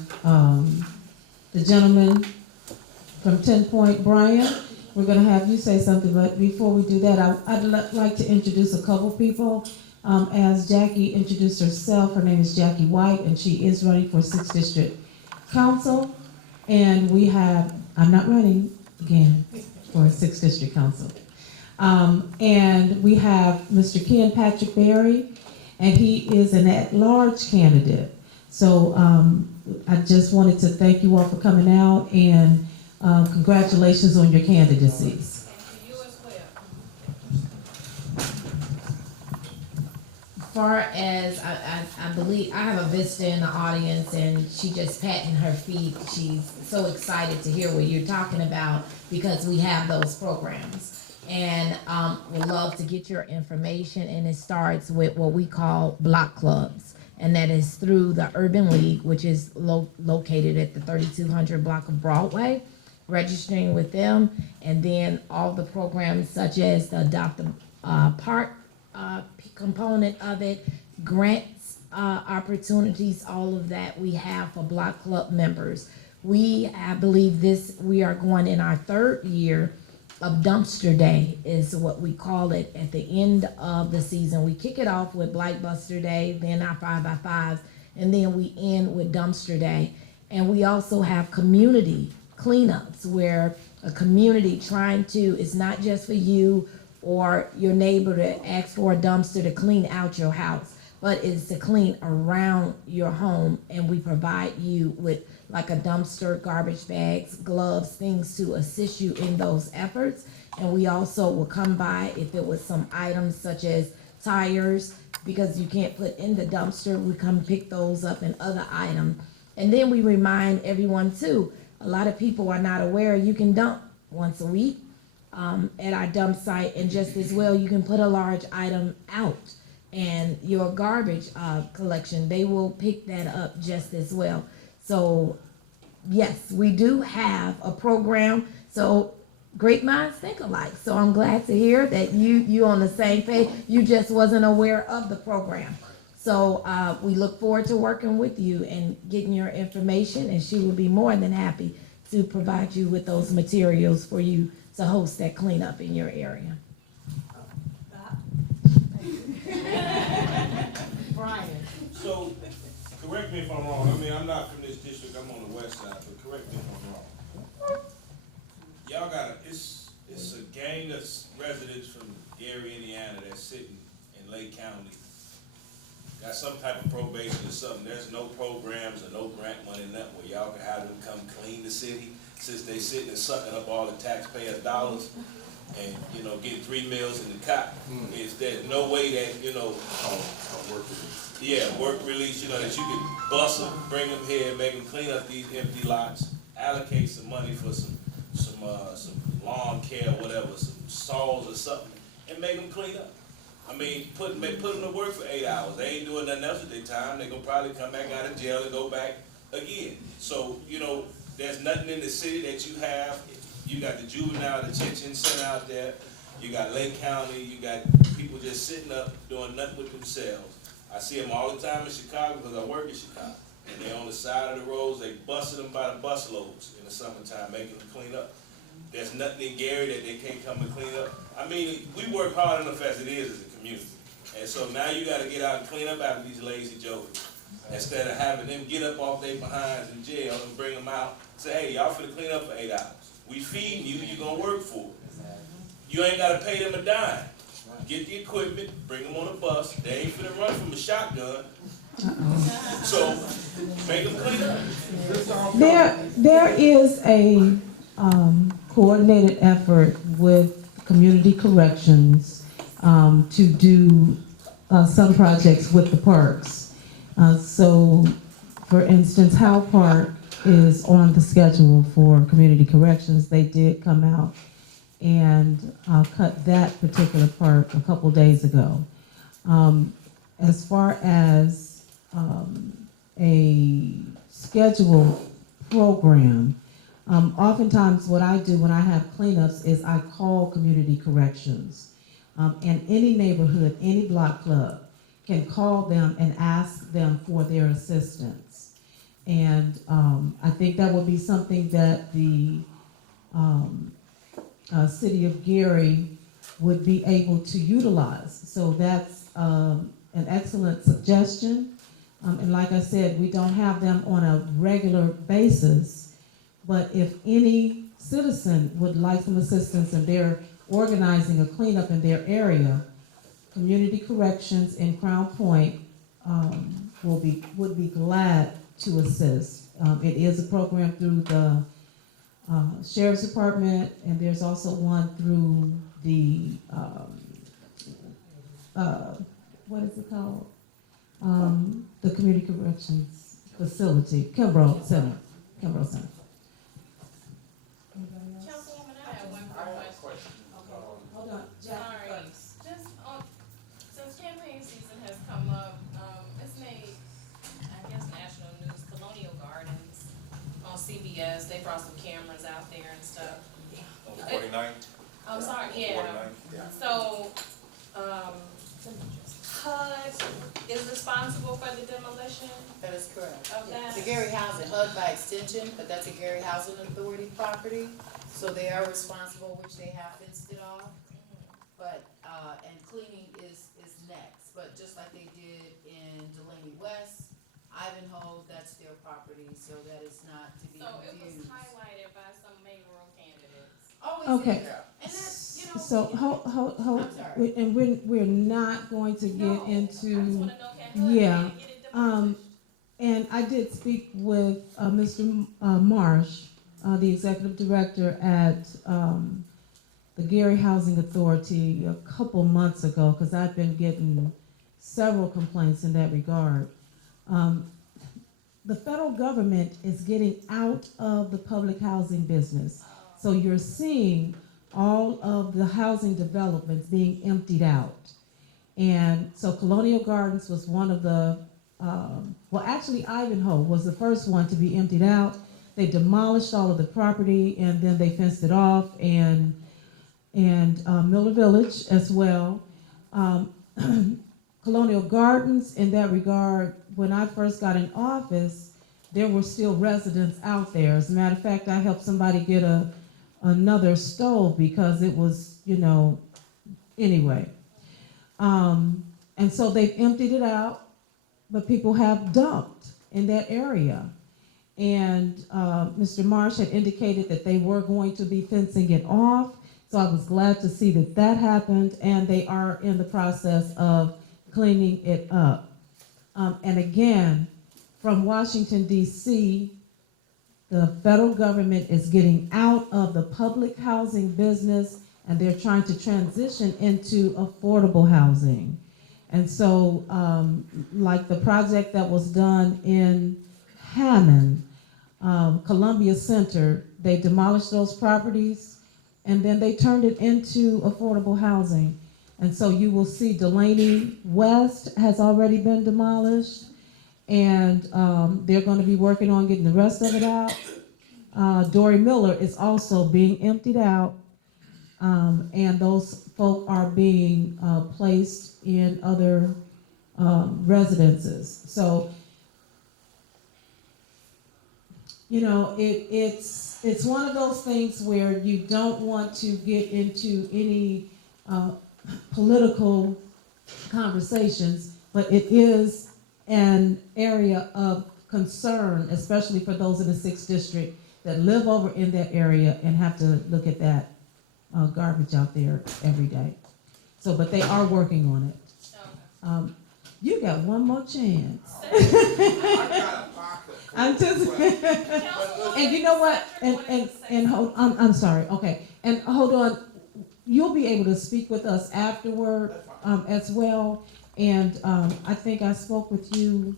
the gentleman from 10 Point, Brian. We're gonna have you say something, but before we do that, I'd like to introduce a couple people. As Jackie introduced herself, her name is Jackie White, and she is running for 6th District Council. And we have, I'm not running again for 6th District Council. And we have Mr. Ken Patrick Berry, and he is an at-large candidate. So I just wanted to thank you all for coming out, and congratulations on your candidacies. As far as I believe, I have a Vista in the audience, and she just patting her feet. She's so excited to hear what you're talking about because we have those programs, and would love to get your information. And it starts with what we call block clubs, and that is through the Urban League, which is located at the 3200 block of Broadway. Registering with them, and then all the programs such as the Adopt a Park component of it, grants, opportunities, all of that we have for block club members. I believe we are going in our 3rd year of Dumpster Day is what we call it at the end of the season. We kick it off with Blight-Buster Day, then our 5x5s, and then we end with Dumpster Day. And we also have community cleanups where a community it's not just for you or your neighbor to ask for a dumpster to clean out your house, but it's to clean around your home. And we provide you with like a dumpster, garbage bags, gloves, things to assist you in those efforts. And we also will come by if it was some items such as tires, because you can't put in the dumpster, we come pick those up, and other items. And then we remind everyone too, a lot of people are not aware you can dump once a week at our dump site, and just as well you can put a large item out, and your garbage collection, they will pick that up just as well. So yes, we do have a program. So great minds think alike. So I'm glad to hear that you on the same page. You just wasn't aware of the program. So we look forward to working with you and getting your information, and she will be more than happy to provide you with those materials for you to host that cleanup in your area. Brian. So, correct me if I'm wrong, I mean, I'm not from this district, I'm on the west side, but correct me if I'm wrong. Y'all got, it's a gang of residents from Gary, Indiana that's sitting in Lake County. Got some type of probation or something, there's no programs or no grant money, nothing where y'all can have them come clean the city, since they sitting and sucking up all the taxpayers' dollars and, you know, getting 3 meals in the cot. There's no way that, you know, work release, you know, that you could bust them, bring them here, make them clean up these empty lots, allocate some money for some lawn care, whatever, some saws or something, and make them clean up. I mean, put them to work for 8 hours. They ain't doing nothing else with their time. They gonna probably come back out of jail and go back again. So, you know, there's nothing in the city that you have. You got the juvenile detention center out there. You got Lake County. You got people just sitting up doing nothing with themselves. I see them all the time in Chicago because I work in Chicago. And they're on the side of the roads. They busted them by the busloads in the summertime, making them clean up. There's nothing in Gary that they can't come and clean up. I mean, we work hard enough as it is as a community. And so now you got to get out and clean up after these lazy jokers. Instead of having them get up off their behinds in jail and bring them out, say, hey, y'all finna clean up for 8 hours. We feeding you, you're gonna work for it. You ain't gotta pay them a dime. Get the equipment, bring them on a bus. They ain't finna run from a shotgun. So, make them clean up. There is a coordinated effort with community corrections to do some projects with the parks. So, for instance, Howe Park is on the schedule for community corrections. They did come out and cut that particular park a couple days ago. As far as a scheduled program, oftentimes what I do when I have cleanups is I call community corrections. And any neighborhood, any block club can call them and ask them for their assistance. And I think that would be something that the city of Gary would be able to utilize. So that's an excellent suggestion. And like I said, we don't have them on a regular basis, but if any citizen would like some assistance and they're organizing a cleanup in their area, Community Corrections in Crown Point would be glad to assist. It is a program through the Sheriff's Department, and there's also one through the, what is it called? The Community Corrections Facility, Kimbrough Center. Kimbrough Center. Councilwoman, I have one question. Hold on, Sorry, just since campaign season has come up, it's made, I guess, national news. Colonial Gardens on CBS, they brought some cameras out there and stuff. On 49th? I'm sorry, yeah. 49th? So, HUD is responsible for the demolition That is correct. of that? The Gary Housing, HUD by extension, but that's a Gary Housing Authority property, so they are responsible, which they have fenced it off. But, and cleaning is next, but just like they did in Delaney West, Ivanhoe, that's their property, so that is not to be So it was confused. highlighted by some mayoral candidates. Always Okay. is. And that's, you know. So hold, I'm sorry. and we're not going to get into, yeah. And I did speak with Mr. Marsh, the executive director at the Gary Housing Authority a couple months ago, because I've been getting several complaints in that regard. The federal government is getting out of the public housing business. So you're seeing all of the housing developments being emptied out. And so Colonial Gardens was one of the, well, actually Ivanhoe was the first one to be emptied out. They demolished all of the property and then they fenced it off, and Miller Village as well. Colonial Gardens, in that regard, when I first got in office, there were still residents out there. As a matter of fact, I helped somebody get another stove because it was, anyway. And so they've emptied it out, but people have dumped in that area. And Mr. Marsh had indicated that they were going to be fencing it off. So I was glad to see that that happened, and they are in the process of cleaning it up. And again, from Washington, D.C., the federal government is getting out of the public housing business, and they're trying to transition into affordable housing. And so, like the project that was done in Hammond, Columbia Center, they demolished those properties, and then they turned it into affordable housing. And so you will see Delaney West has already been demolished, and they're going to be working on getting the rest of it out. Dory Miller is also being emptied out, and those folk are being placed in other residences. So, it's one of those things where you don't want to get into any political conversations, but it is an area of concern, especially for those in the 6th district that live over in that area and have to look at that garbage out there every day. So, but they are working on it. You got one more chance. I'm just, and you know what? And hold. I'm sorry. Okay, and hold on. You'll be able to speak with us afterward as well. And I think I spoke with you.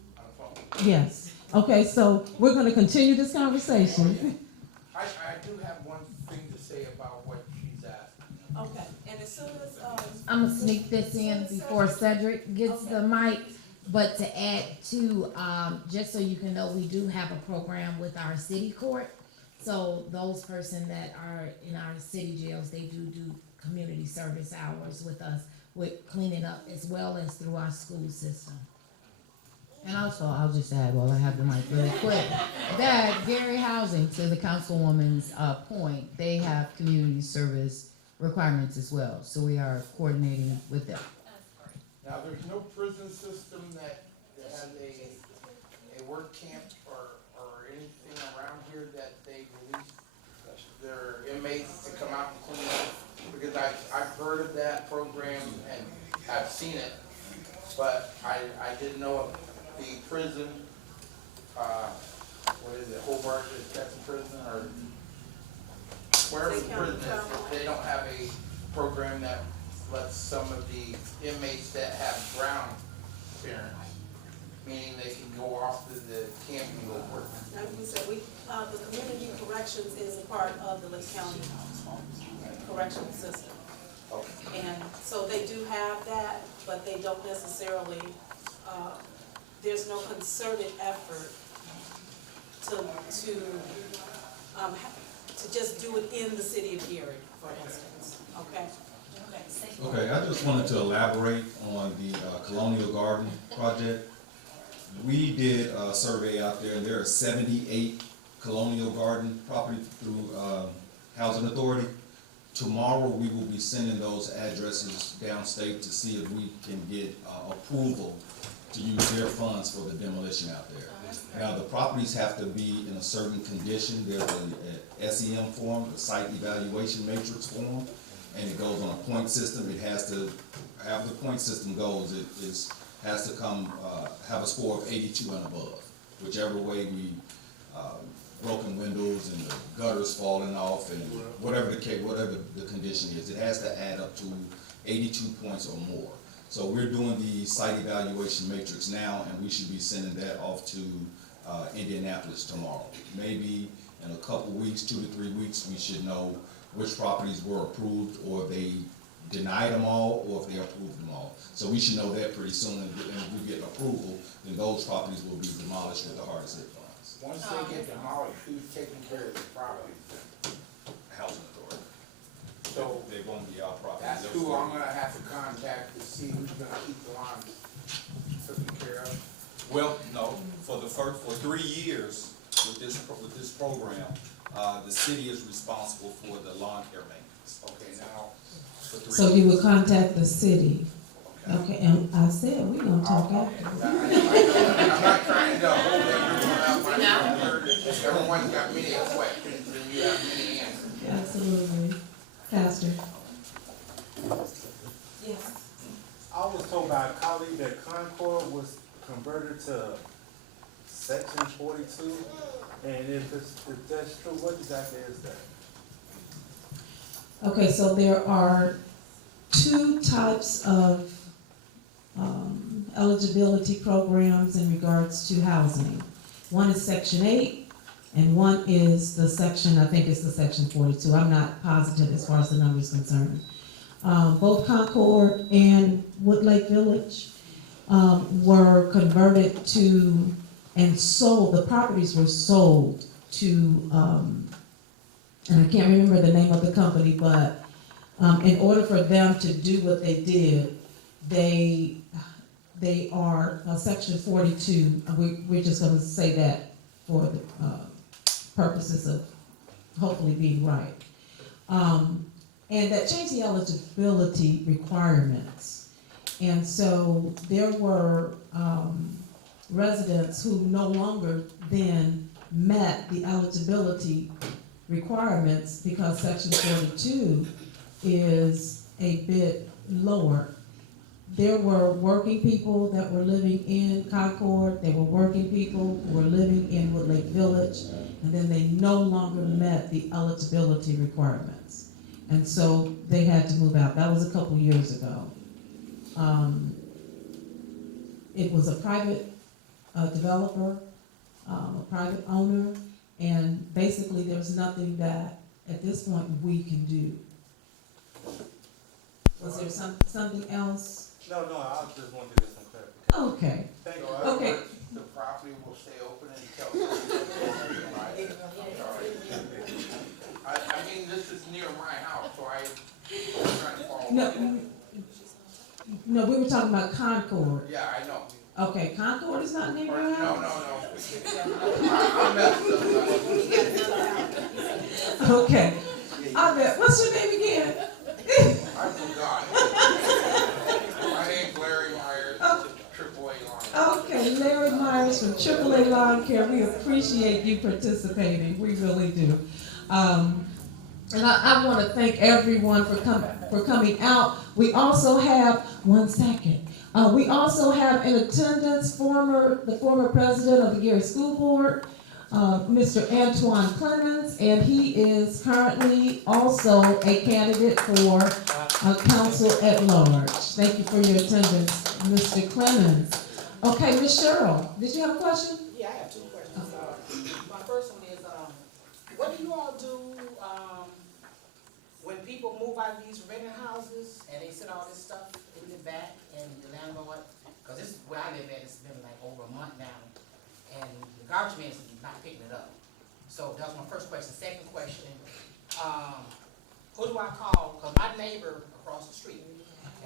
Yes. Okay. So we're going to continue this conversation. I do have one thing to say about what she's asking. Okay. And as soon as I'm gonna sneak this in before Cedric gets the mic. But to add to, just so you can know, we do have a program with our city court. So those persons that are in our city jails, they do community service hours with us, with cleaning up, as well as through our school system. And also, I'll just add, while I have the mic really quick, that Gary Housing, to the councilwoman's point, they have community service requirements as well. So we are coordinating with them. Now, there's no prison system that has a work camp or anything around here that they release their inmates to come out and clean up? Because I've heard of that program and I've seen it, but I didn't know if the prison, what is it, Hobart, is that the prison, or wherever the prison is, if they don't have a program that lets some of the inmates that have ground clearance, meaning they can go off to the camp and go work. like we said, the community corrections is a part of the Lake County correctional system. Okay. And so they do have that, but they don't necessarily, there's no concerted effort to just do it in the city of Gary, for instance, okay? Okay, I just wanted to elaborate on the Colonial Garden project. We did a survey out there, and there are 78 Colonial Garden properties through Housing Authority. Tomorrow, we will be sending those addresses downstate to see if we can get approval to use their funds for the demolition out there. Now, the properties have to be in a certain condition. There's a SEM form, a site evaluation matrix form, and it goes on a point system. It has to, have the point system goes, it has to come, have a score of 82 and above. Whichever way we, broken windows and the gutters falling off and whatever the condition is, it has to add up to 82 points or more. So we're doing the site evaluation matrix now, and we should be sending that off to Indianapolis tomorrow. Maybe in a couple weeks, 2 to 3 weeks, we should know which properties were approved, or if they denied them all, or if they approved them all. So we should know that pretty soon, and if we get approval, then those properties will be demolished with the hardest hit funds. Once they get demolished, who's taking care of the properties then? Housing Authority. So they won't be our properties. That's who I'm gonna have to contact to see who's gonna keep the lawns taken care of. Well, no, for 3 years with this program, the city is responsible for the lawn care maintenance. Okay, now, for 3 So years. you would contact the city? Okay, and I said, we're gonna talk after. I'm not trying to hold everyone up. Everyone's got many questions and you have many answers. Absolutely. Pastor? Yes. I was told by a colleague that Concord was converted to section 42, and if that's true, what exactly is that? Okay, so there are two types of eligibility programs in regards to housing. One is Section 8, and one is the section, I think it's the Section 42. I'm not positive as far as the number is concerned. Both Concord and Woodlake Village were converted to and sold, the properties were sold to, and I can't remember the name of the company, but in order for them to do what they did, they are Section 42. We're just going to say that for the purposes of hopefully being right. And that changed the eligibility requirements. And so there were residents who no longer then met the eligibility requirements because Section 42 is a bit lower. There were working people that were living in Concord, there were working people who were living in Woodlake Village, and then they no longer met the eligibility requirements. And so they had to move out. That was a couple years ago. It was a private developer, a private owner, and basically there's nothing that at this point we can do. Was there something else? No, I just wanted to get some clarification. Okay. Thank you. Okay. The property will stay open until. I mean, this is near my house, so I'm trying to follow. No, we were talking about Concord. Yeah, I know. Okay, Concord is not near your house? No. Okay. I bet. What's your name again? I forgot. My name's Larry Myers, AAA Lawn. Okay, Larry Myers from AAA Lawn Care. We appreciate you participating. We really do. And I want to thank everyone for coming out. We also have, we also have in attendance the former president of the Gary School Board, Mr. Antoine Clemens, and he is currently also a candidate for council at large. Thank you for your attendance, Mr. Clemens. Okay, Ms. Cheryl, did you have a question? Yeah, I have two questions. My first one is, what do you all do when people move out of these rented houses and they set all this stuff in the back and the landlord, because this is where I live at, it's been like over a month now, and the garbage man is not picking it up. So that was my first question. Second question, who do I call? Because my neighbor across the street,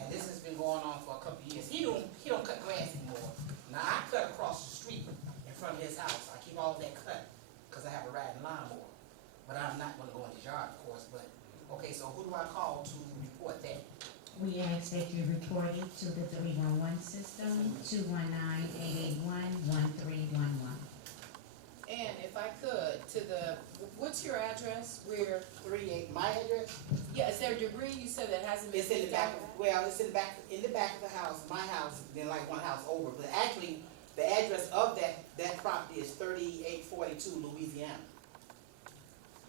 and this has been going on for a couple of years, he don't cut grass anymore. Now I cut across the street in front of his house. I keep all that cut because I have a riding lawnmower. But I'm not going to go in his yard, of course. But okay, so who do I call to report that? We ask that you report it to the 311 system, 219-881-1311. And if I could, what's your address? Where? 38, my address? Yeah, is there debris you said that hasn't been It's in the picked back, up? well, it's in the back of the house, my house, then like one house over. But actually, the address of that property is 3842 Louisiana.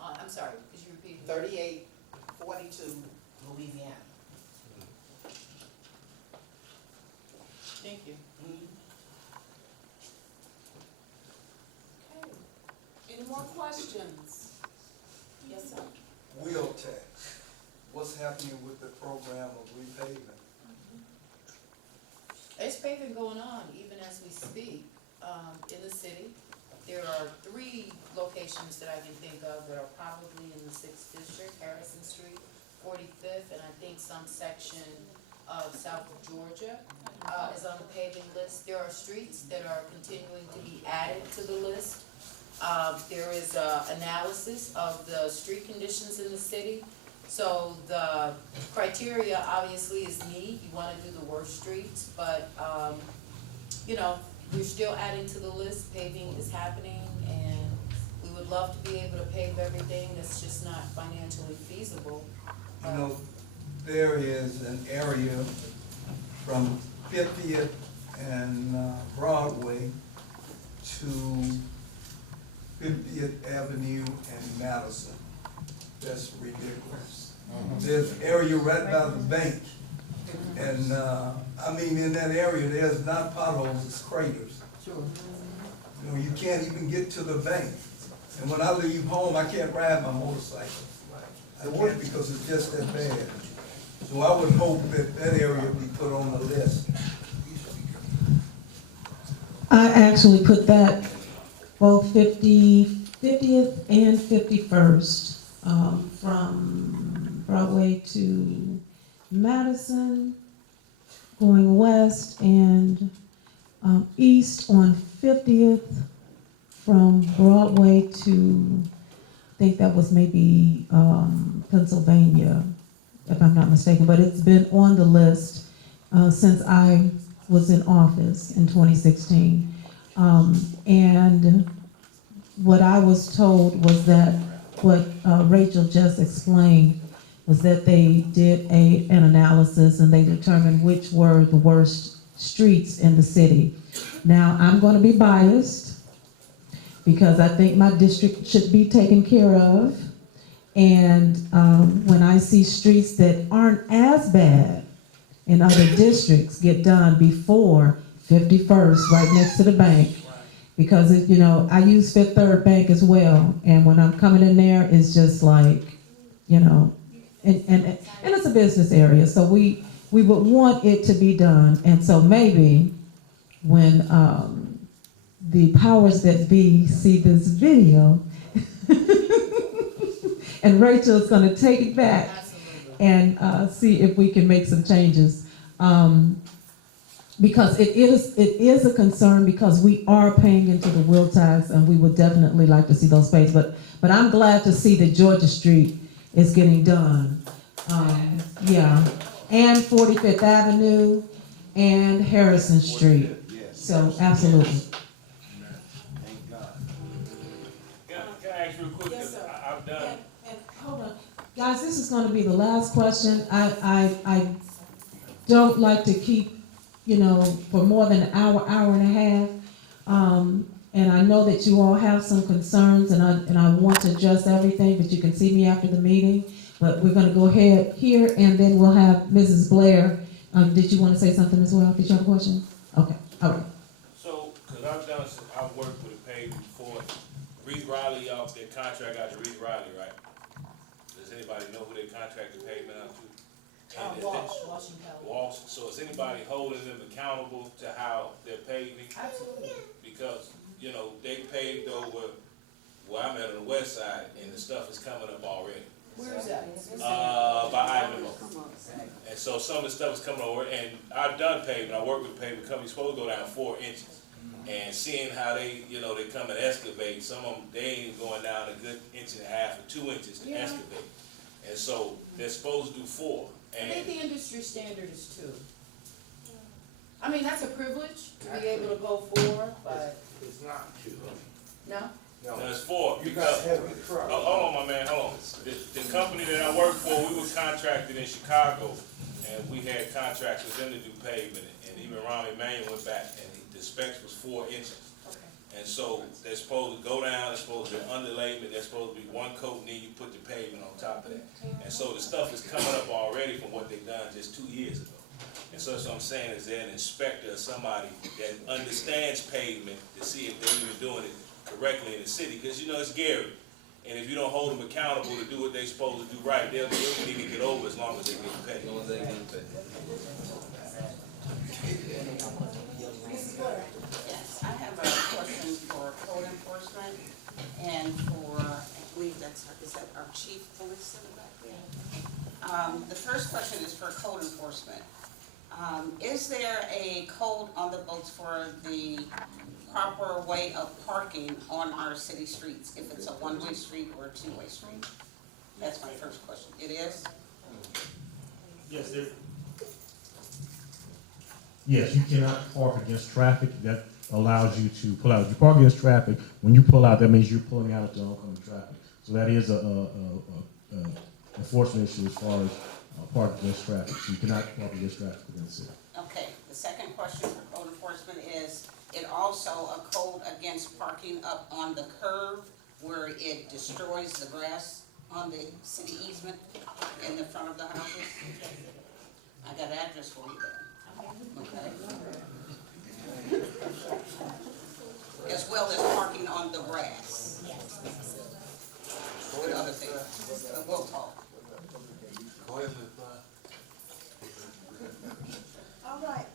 I'm sorry, could you repeat? 3842 Louisiana. Thank you. Okay. Any more questions? Yes, sir. Wheel tax, what's happening with the program of repaving? There's paving going on even as we speak in the city. There are 3 locations that I can think of that are probably in the 6th district: Harrison Street, 45th, and I think some section of South of Georgia, is on the paving list. There are streets that are continuing to be added to the list. There is analysis of the street conditions in the city. So the criteria obviously is need. You want to do the worst streets, but, you know, we're still adding to the list. Paving is happening, and we would love to be able to pave everything. That's just not financially feasible. You know, there is an area from 50th and Broadway to 50th Avenue and Madison. That's ridiculous. There's an area right by the bank. And, I mean, in that area, there's not potholes, it's craters. Sure. You know, you can't even get to the bank. And when I leave home, I can't ride my motorcycle. I can't because it's just that bad. So I would hope that that area be put on the list. I actually put that both 50th and 51st, from Broadway to Madison, going west and east on 50th from Broadway to, I think that was maybe Pennsylvania, if I'm not mistaken, but it's been on the list since I was in office in 2016. And what I was told was that what Rachel just explained was that they did an analysis and they determined which were the worst streets in the city. Now, I'm going to be biased because I think my district should be taken care of. And when I see streets that aren't as bad in other districts get done before 51st, right next to the bank, because you know, I use Fifth Third Bank as well, and when I'm coming in there, it's just like, you know, and it's a business area, so we would want it to be done. And so maybe when the powers that be see this video, and Rachel's going to take it back and see if we can make some changes. Because it is a concern, because we are paying into the wheel tax, and we would definitely like to see those paid. But I'm glad to see that Georgia Street is getting done. Yeah, and 45th Avenue and Harrison Street. So absolutely. Can I ask you a quick? Yes, sir. I've done. And hold on, guys, this is going to be the last question. I don't like to keep, you know, for more than an hour, hour and a half. And I know that you all have some concerns, and I want to address everything, but you can see me after the meeting. But we're going to go ahead here, and then we'll have Mrs. Blair. Did you want to say something as well? Did you have a question? Okay, all right. So, because I've worked with a paving before. Reed Riley, their contract out to Reed Riley, right? Does anybody know who they contracted pavement out to? Walsh. So is anybody holding them accountable to how they're paving? Absolutely. Because, you know, they paved over where I'm at on the west side, and the stuff is coming up already. Where is that? By Ivanhoe. And so some of the stuff is coming over, and I've done paving. I work with paving companies, supposed to go down 4 inches. And seeing how they, you know, they come and excavate, some of them, they ain't going down a good 1.5 or 2 inches to excavate. And so they're supposed to do 4. I think the industry standard is 2. I mean, that's a privilege to be able to go 4, but. It's not 2. No? No, it's 4. You Because, got heavy trucks. hold on, my man, hold on. The company that I work for, we were contracted in Chicago, and we had contracts with them to do pavement, and even Ron Emanuel went back, and the specs was 4 inches. And so they're supposed to go down, they're supposed to be underlayment, they're supposed to be one coat, and then you put the pavement on top of that. And so the stuff is coming up already from what they've done just 2 years ago. And so that's what I'm saying, is there an inspector or somebody that understands pavement to see if they're even doing it correctly in the city? Because, you know, it's Gary. And if you don't hold them accountable to do what they're supposed to do right, they'll need to get over as long as they get paid. Mrs. Blair? Yes, I have a question for code enforcement and for, I believe is that our chief police in the back there? The first question is for code enforcement. Is there a code on the books for the proper way of parking on our city streets? If it's a one-way street or a two-way street? That's my first question. It is? Yes, there. Yes, you cannot park against traffic. That allows you to pull out. If you park against traffic, when you pull out, that means you're pulling out of the oncoming traffic. So that is a enforcement issue as far as parking against traffic. So you cannot park against traffic within the city. Okay, the second question for code enforcement is, it also a code against parking up on the curb where it destroys the grass on the city easement in the front of the houses? I got an address for you there. Okay. As well as parking on the grass. And other things. We'll talk. Go ahead, All right.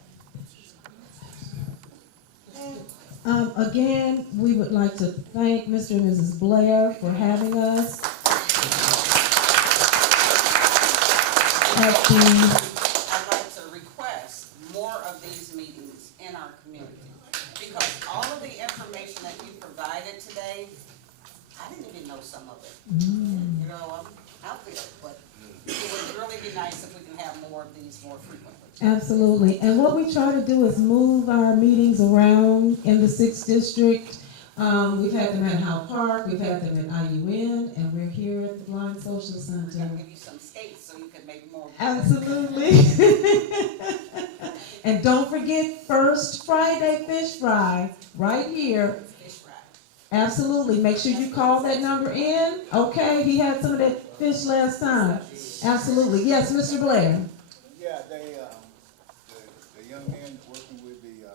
Again, we would like to thank Mr. and Mrs. Blair for having us. I'd like to request more of these meetings in our community, because all of the information that you provided today, I didn't even know some of it. You know, I'm out there, but it would really be nice if we can have more of these more frequently. Absolutely. And what we try to do is move our meetings around in the 6th District. We've had them at Howe Park, we've had them at IUN, and we're here at the Blind Social Center. I'll give you some states so you can make more. Absolutely. And don't forget First Friday Fish Fry, right here. Fish fry. Absolutely. Make sure you call that number in. Okay, he had some of that fish last time. Absolutely. Yes, Mr. Blair. Yeah, the young men working with the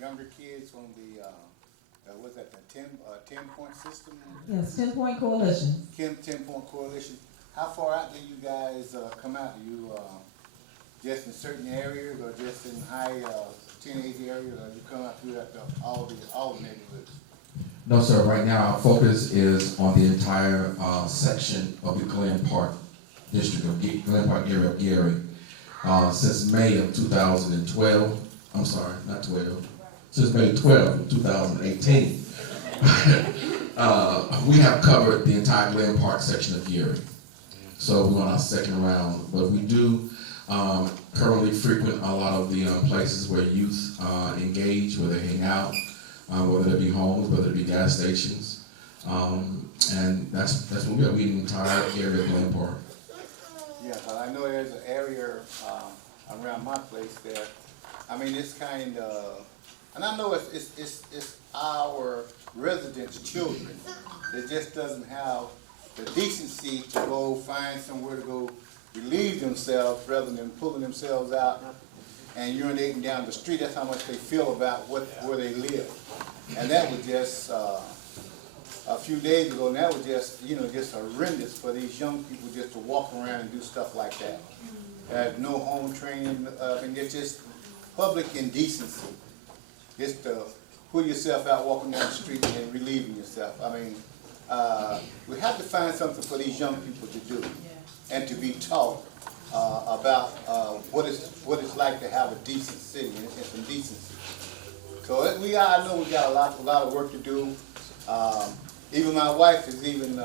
younger kids on the, what's that, the 10-point system? Yes, 10-point coalition. 10-point coalition. How far out do you guys come out? Do you just in certain areas or just in high teenage areas, or do you come out through all the neighborhoods? No, sir. Right now, our focus is on the entire section of the Glen Park district of Glen Park area of Gary. Since May of 2012, I'm sorry, not 12, since May 12 of 2018, we have covered the entire Glen Park section of Gary. So we're on our second round, but we do currently frequent a lot of the places where youth engage, where they hang out, whether it be homes, whether it be gas stations, and that's what we are. We the entire area of Glen Park. Yeah, but I know there's an area around my place there. I mean, it's kind of, and I know it's our residents' children that just doesn't have the decency to go find somewhere to go relieve themselves rather than pulling themselves out and urinating down the street. That's how much they feel about where they live. And that was just a few days ago, and that was just, just horrendous for these young people just to walk around and do stuff like that. No home training, and it's just public indecency. Just to pull yourself out walking down the street and relieving yourself. I mean, we have to find something for these young people to do and to be taught about what it's like to have a decent city and some decency. So I know we got a lot of work to do. Even my wife has even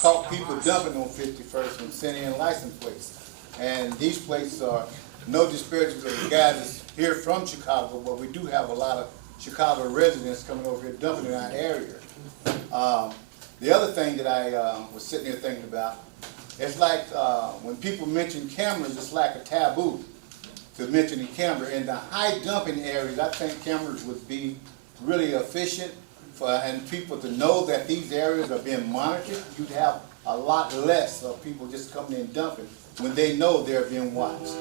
caught people dumping on 51st and sending in license plates. And these places are no disparagement of the guys that's here from Chicago, but we do have a lot of Chicago residents coming over here dumping in our area. The other thing that I was sitting there thinking about, it's like when people mention cameras, it's like a taboo to mention a camera. In the high dumping areas, I think cameras would be really efficient and people to know that these areas are being monitored. You'd have a lot less of people just coming in dumping when they know they're being watched.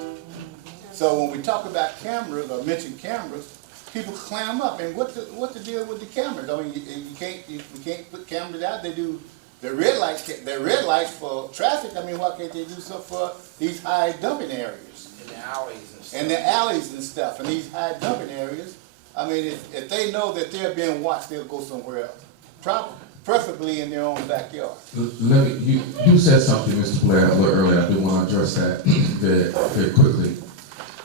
So when we talk about cameras or mention cameras, people clam up. And what's the deal with the cameras? I mean, you can't put cameras out. They do the red lights for traffic. I mean, why can't they do something for these high dumping areas? In the alleys and stuff. And the alleys and stuff, and these high dumping areas. I mean, if they know that they're being watched, they'll go somewhere else. Preferably in their own backyard. You said something, Mr. Blair, a little earlier. I do want to address that very quickly.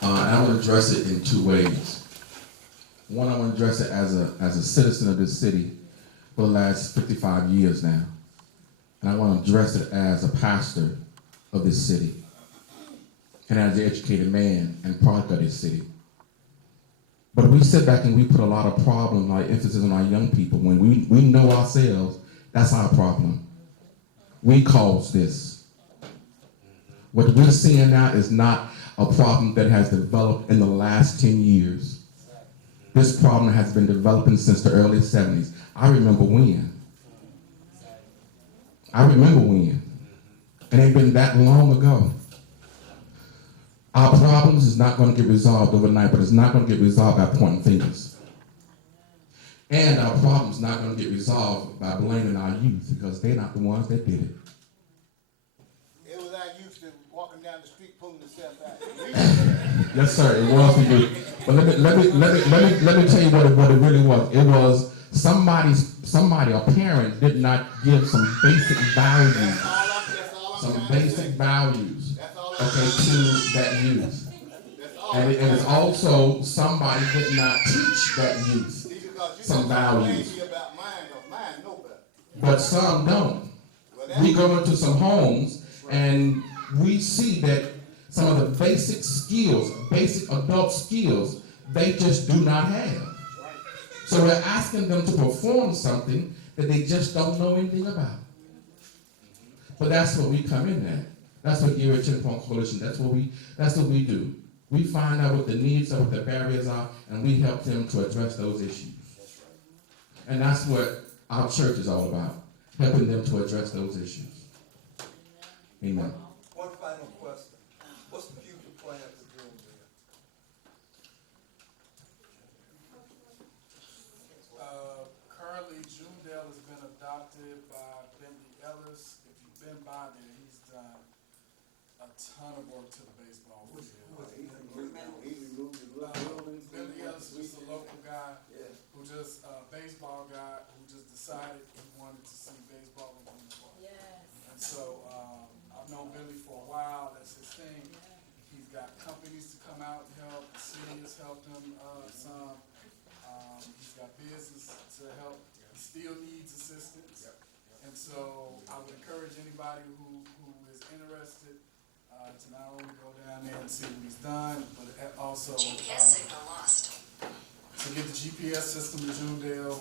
And I'm going to address it in two ways. One, I'm going to address it as a citizen of this city for the last 55 years now. And I want to address it as a pastor of this city and as an educated man and product of this city. But we sit back and we put a lot of problem, like emphasis on our young people. When we know ourselves, that's our problem. We cause this. What we're seeing now is not a problem that has developed in the last 10 years. This problem has been developing since the early 70s. I remember when. It ain't been that long ago. Our problems is not going to get resolved overnight, but it's not going to get resolved by pointing fingers. And our problem's not going to get resolved by blaming our youth, because they're not the ones that did it. It was our youth that walking down the street pulling themselves out. Yes, sir, it was for you. But let me tell you what it really was. It was somebody, a parent, did not give some basic values. Okay, to that youth. And it's also somebody did not teach that youth some values. But some don't. We go into some homes and we see that some of the basic skills, basic adult skills, they just do not have. So we're asking them to perform something that they just don't know anything about. But that's what we come in at. That's what Erie Chinpoint Coalition, that's what we do. We find out what the needs are, what the barriers are, and we help them to address those issues. And that's what our church is all about, helping them to address those issues. Amen. One final question. What's the future plan for Junedale? Currently, Junedale has been adopted by Bentley Ellis. If you've been by there, he's done a ton of work to the baseball field. Bentley Ellis is just a local guy who just, baseball guy who just decided he wanted to see baseball in the park. And so, I've known Billy for a while, that's his thing. He's got companies to come out and help, the city has helped him, some. He's got business to help, he still needs assistance. And so, I would encourage anybody who is interested, to not only go down there and see what he's done, but also, to get the GPS system to Junedale,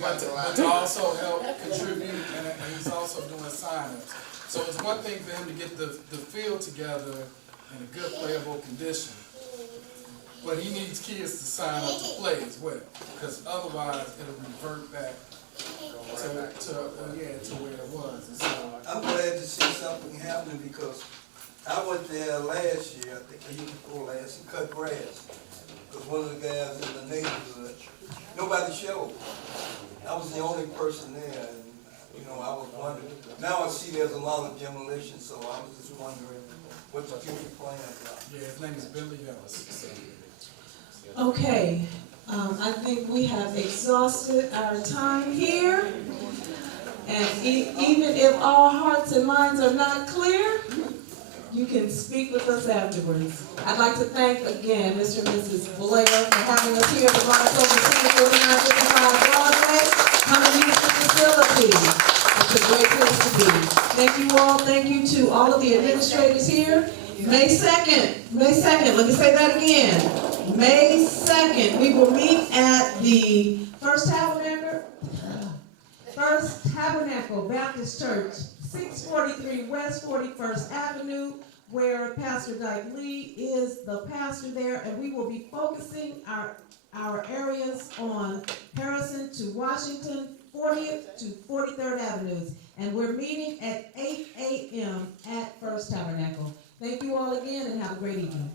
but to also help contribute, and he's also doing signups. So it's one thing for him to get the field together in a good playable condition, but he needs kids to sign up to play as well, because otherwise it'll revert back to where it was. And so, I'm glad to see something happening because I went there last year, I think the year before last, and cut grass. Because one of the guys in the neighborhood, nobody showed. I was the only person there, and I was wondering. Now I see there's a lot of demolition, so I was just wondering what the future plans are. yeah, his name is Billy Ellis. Okay, I think we have exhausted our time here. And even if our hearts and minds are not clear, you can speak with us afterwards. I'd like to thank again Mr. and Mrs. Blair for having us here at the Montgomery 4955 Broadway, coming use the facility. It's a great place to be. Thank you all. Thank you to all of the administrators here. May 2nd, let me say that again. May 2nd, we will meet at the First Tabernacle Baptist Church, 643 West 41st Avenue, where Pastor Dyke Lee is the pastor there, and we will be focusing our areas on Harrison to Washington, 40th to 43rd Avenues, and we're meeting at 8 a.m. at First Tabernacle. Thank you all again, and have a great evening.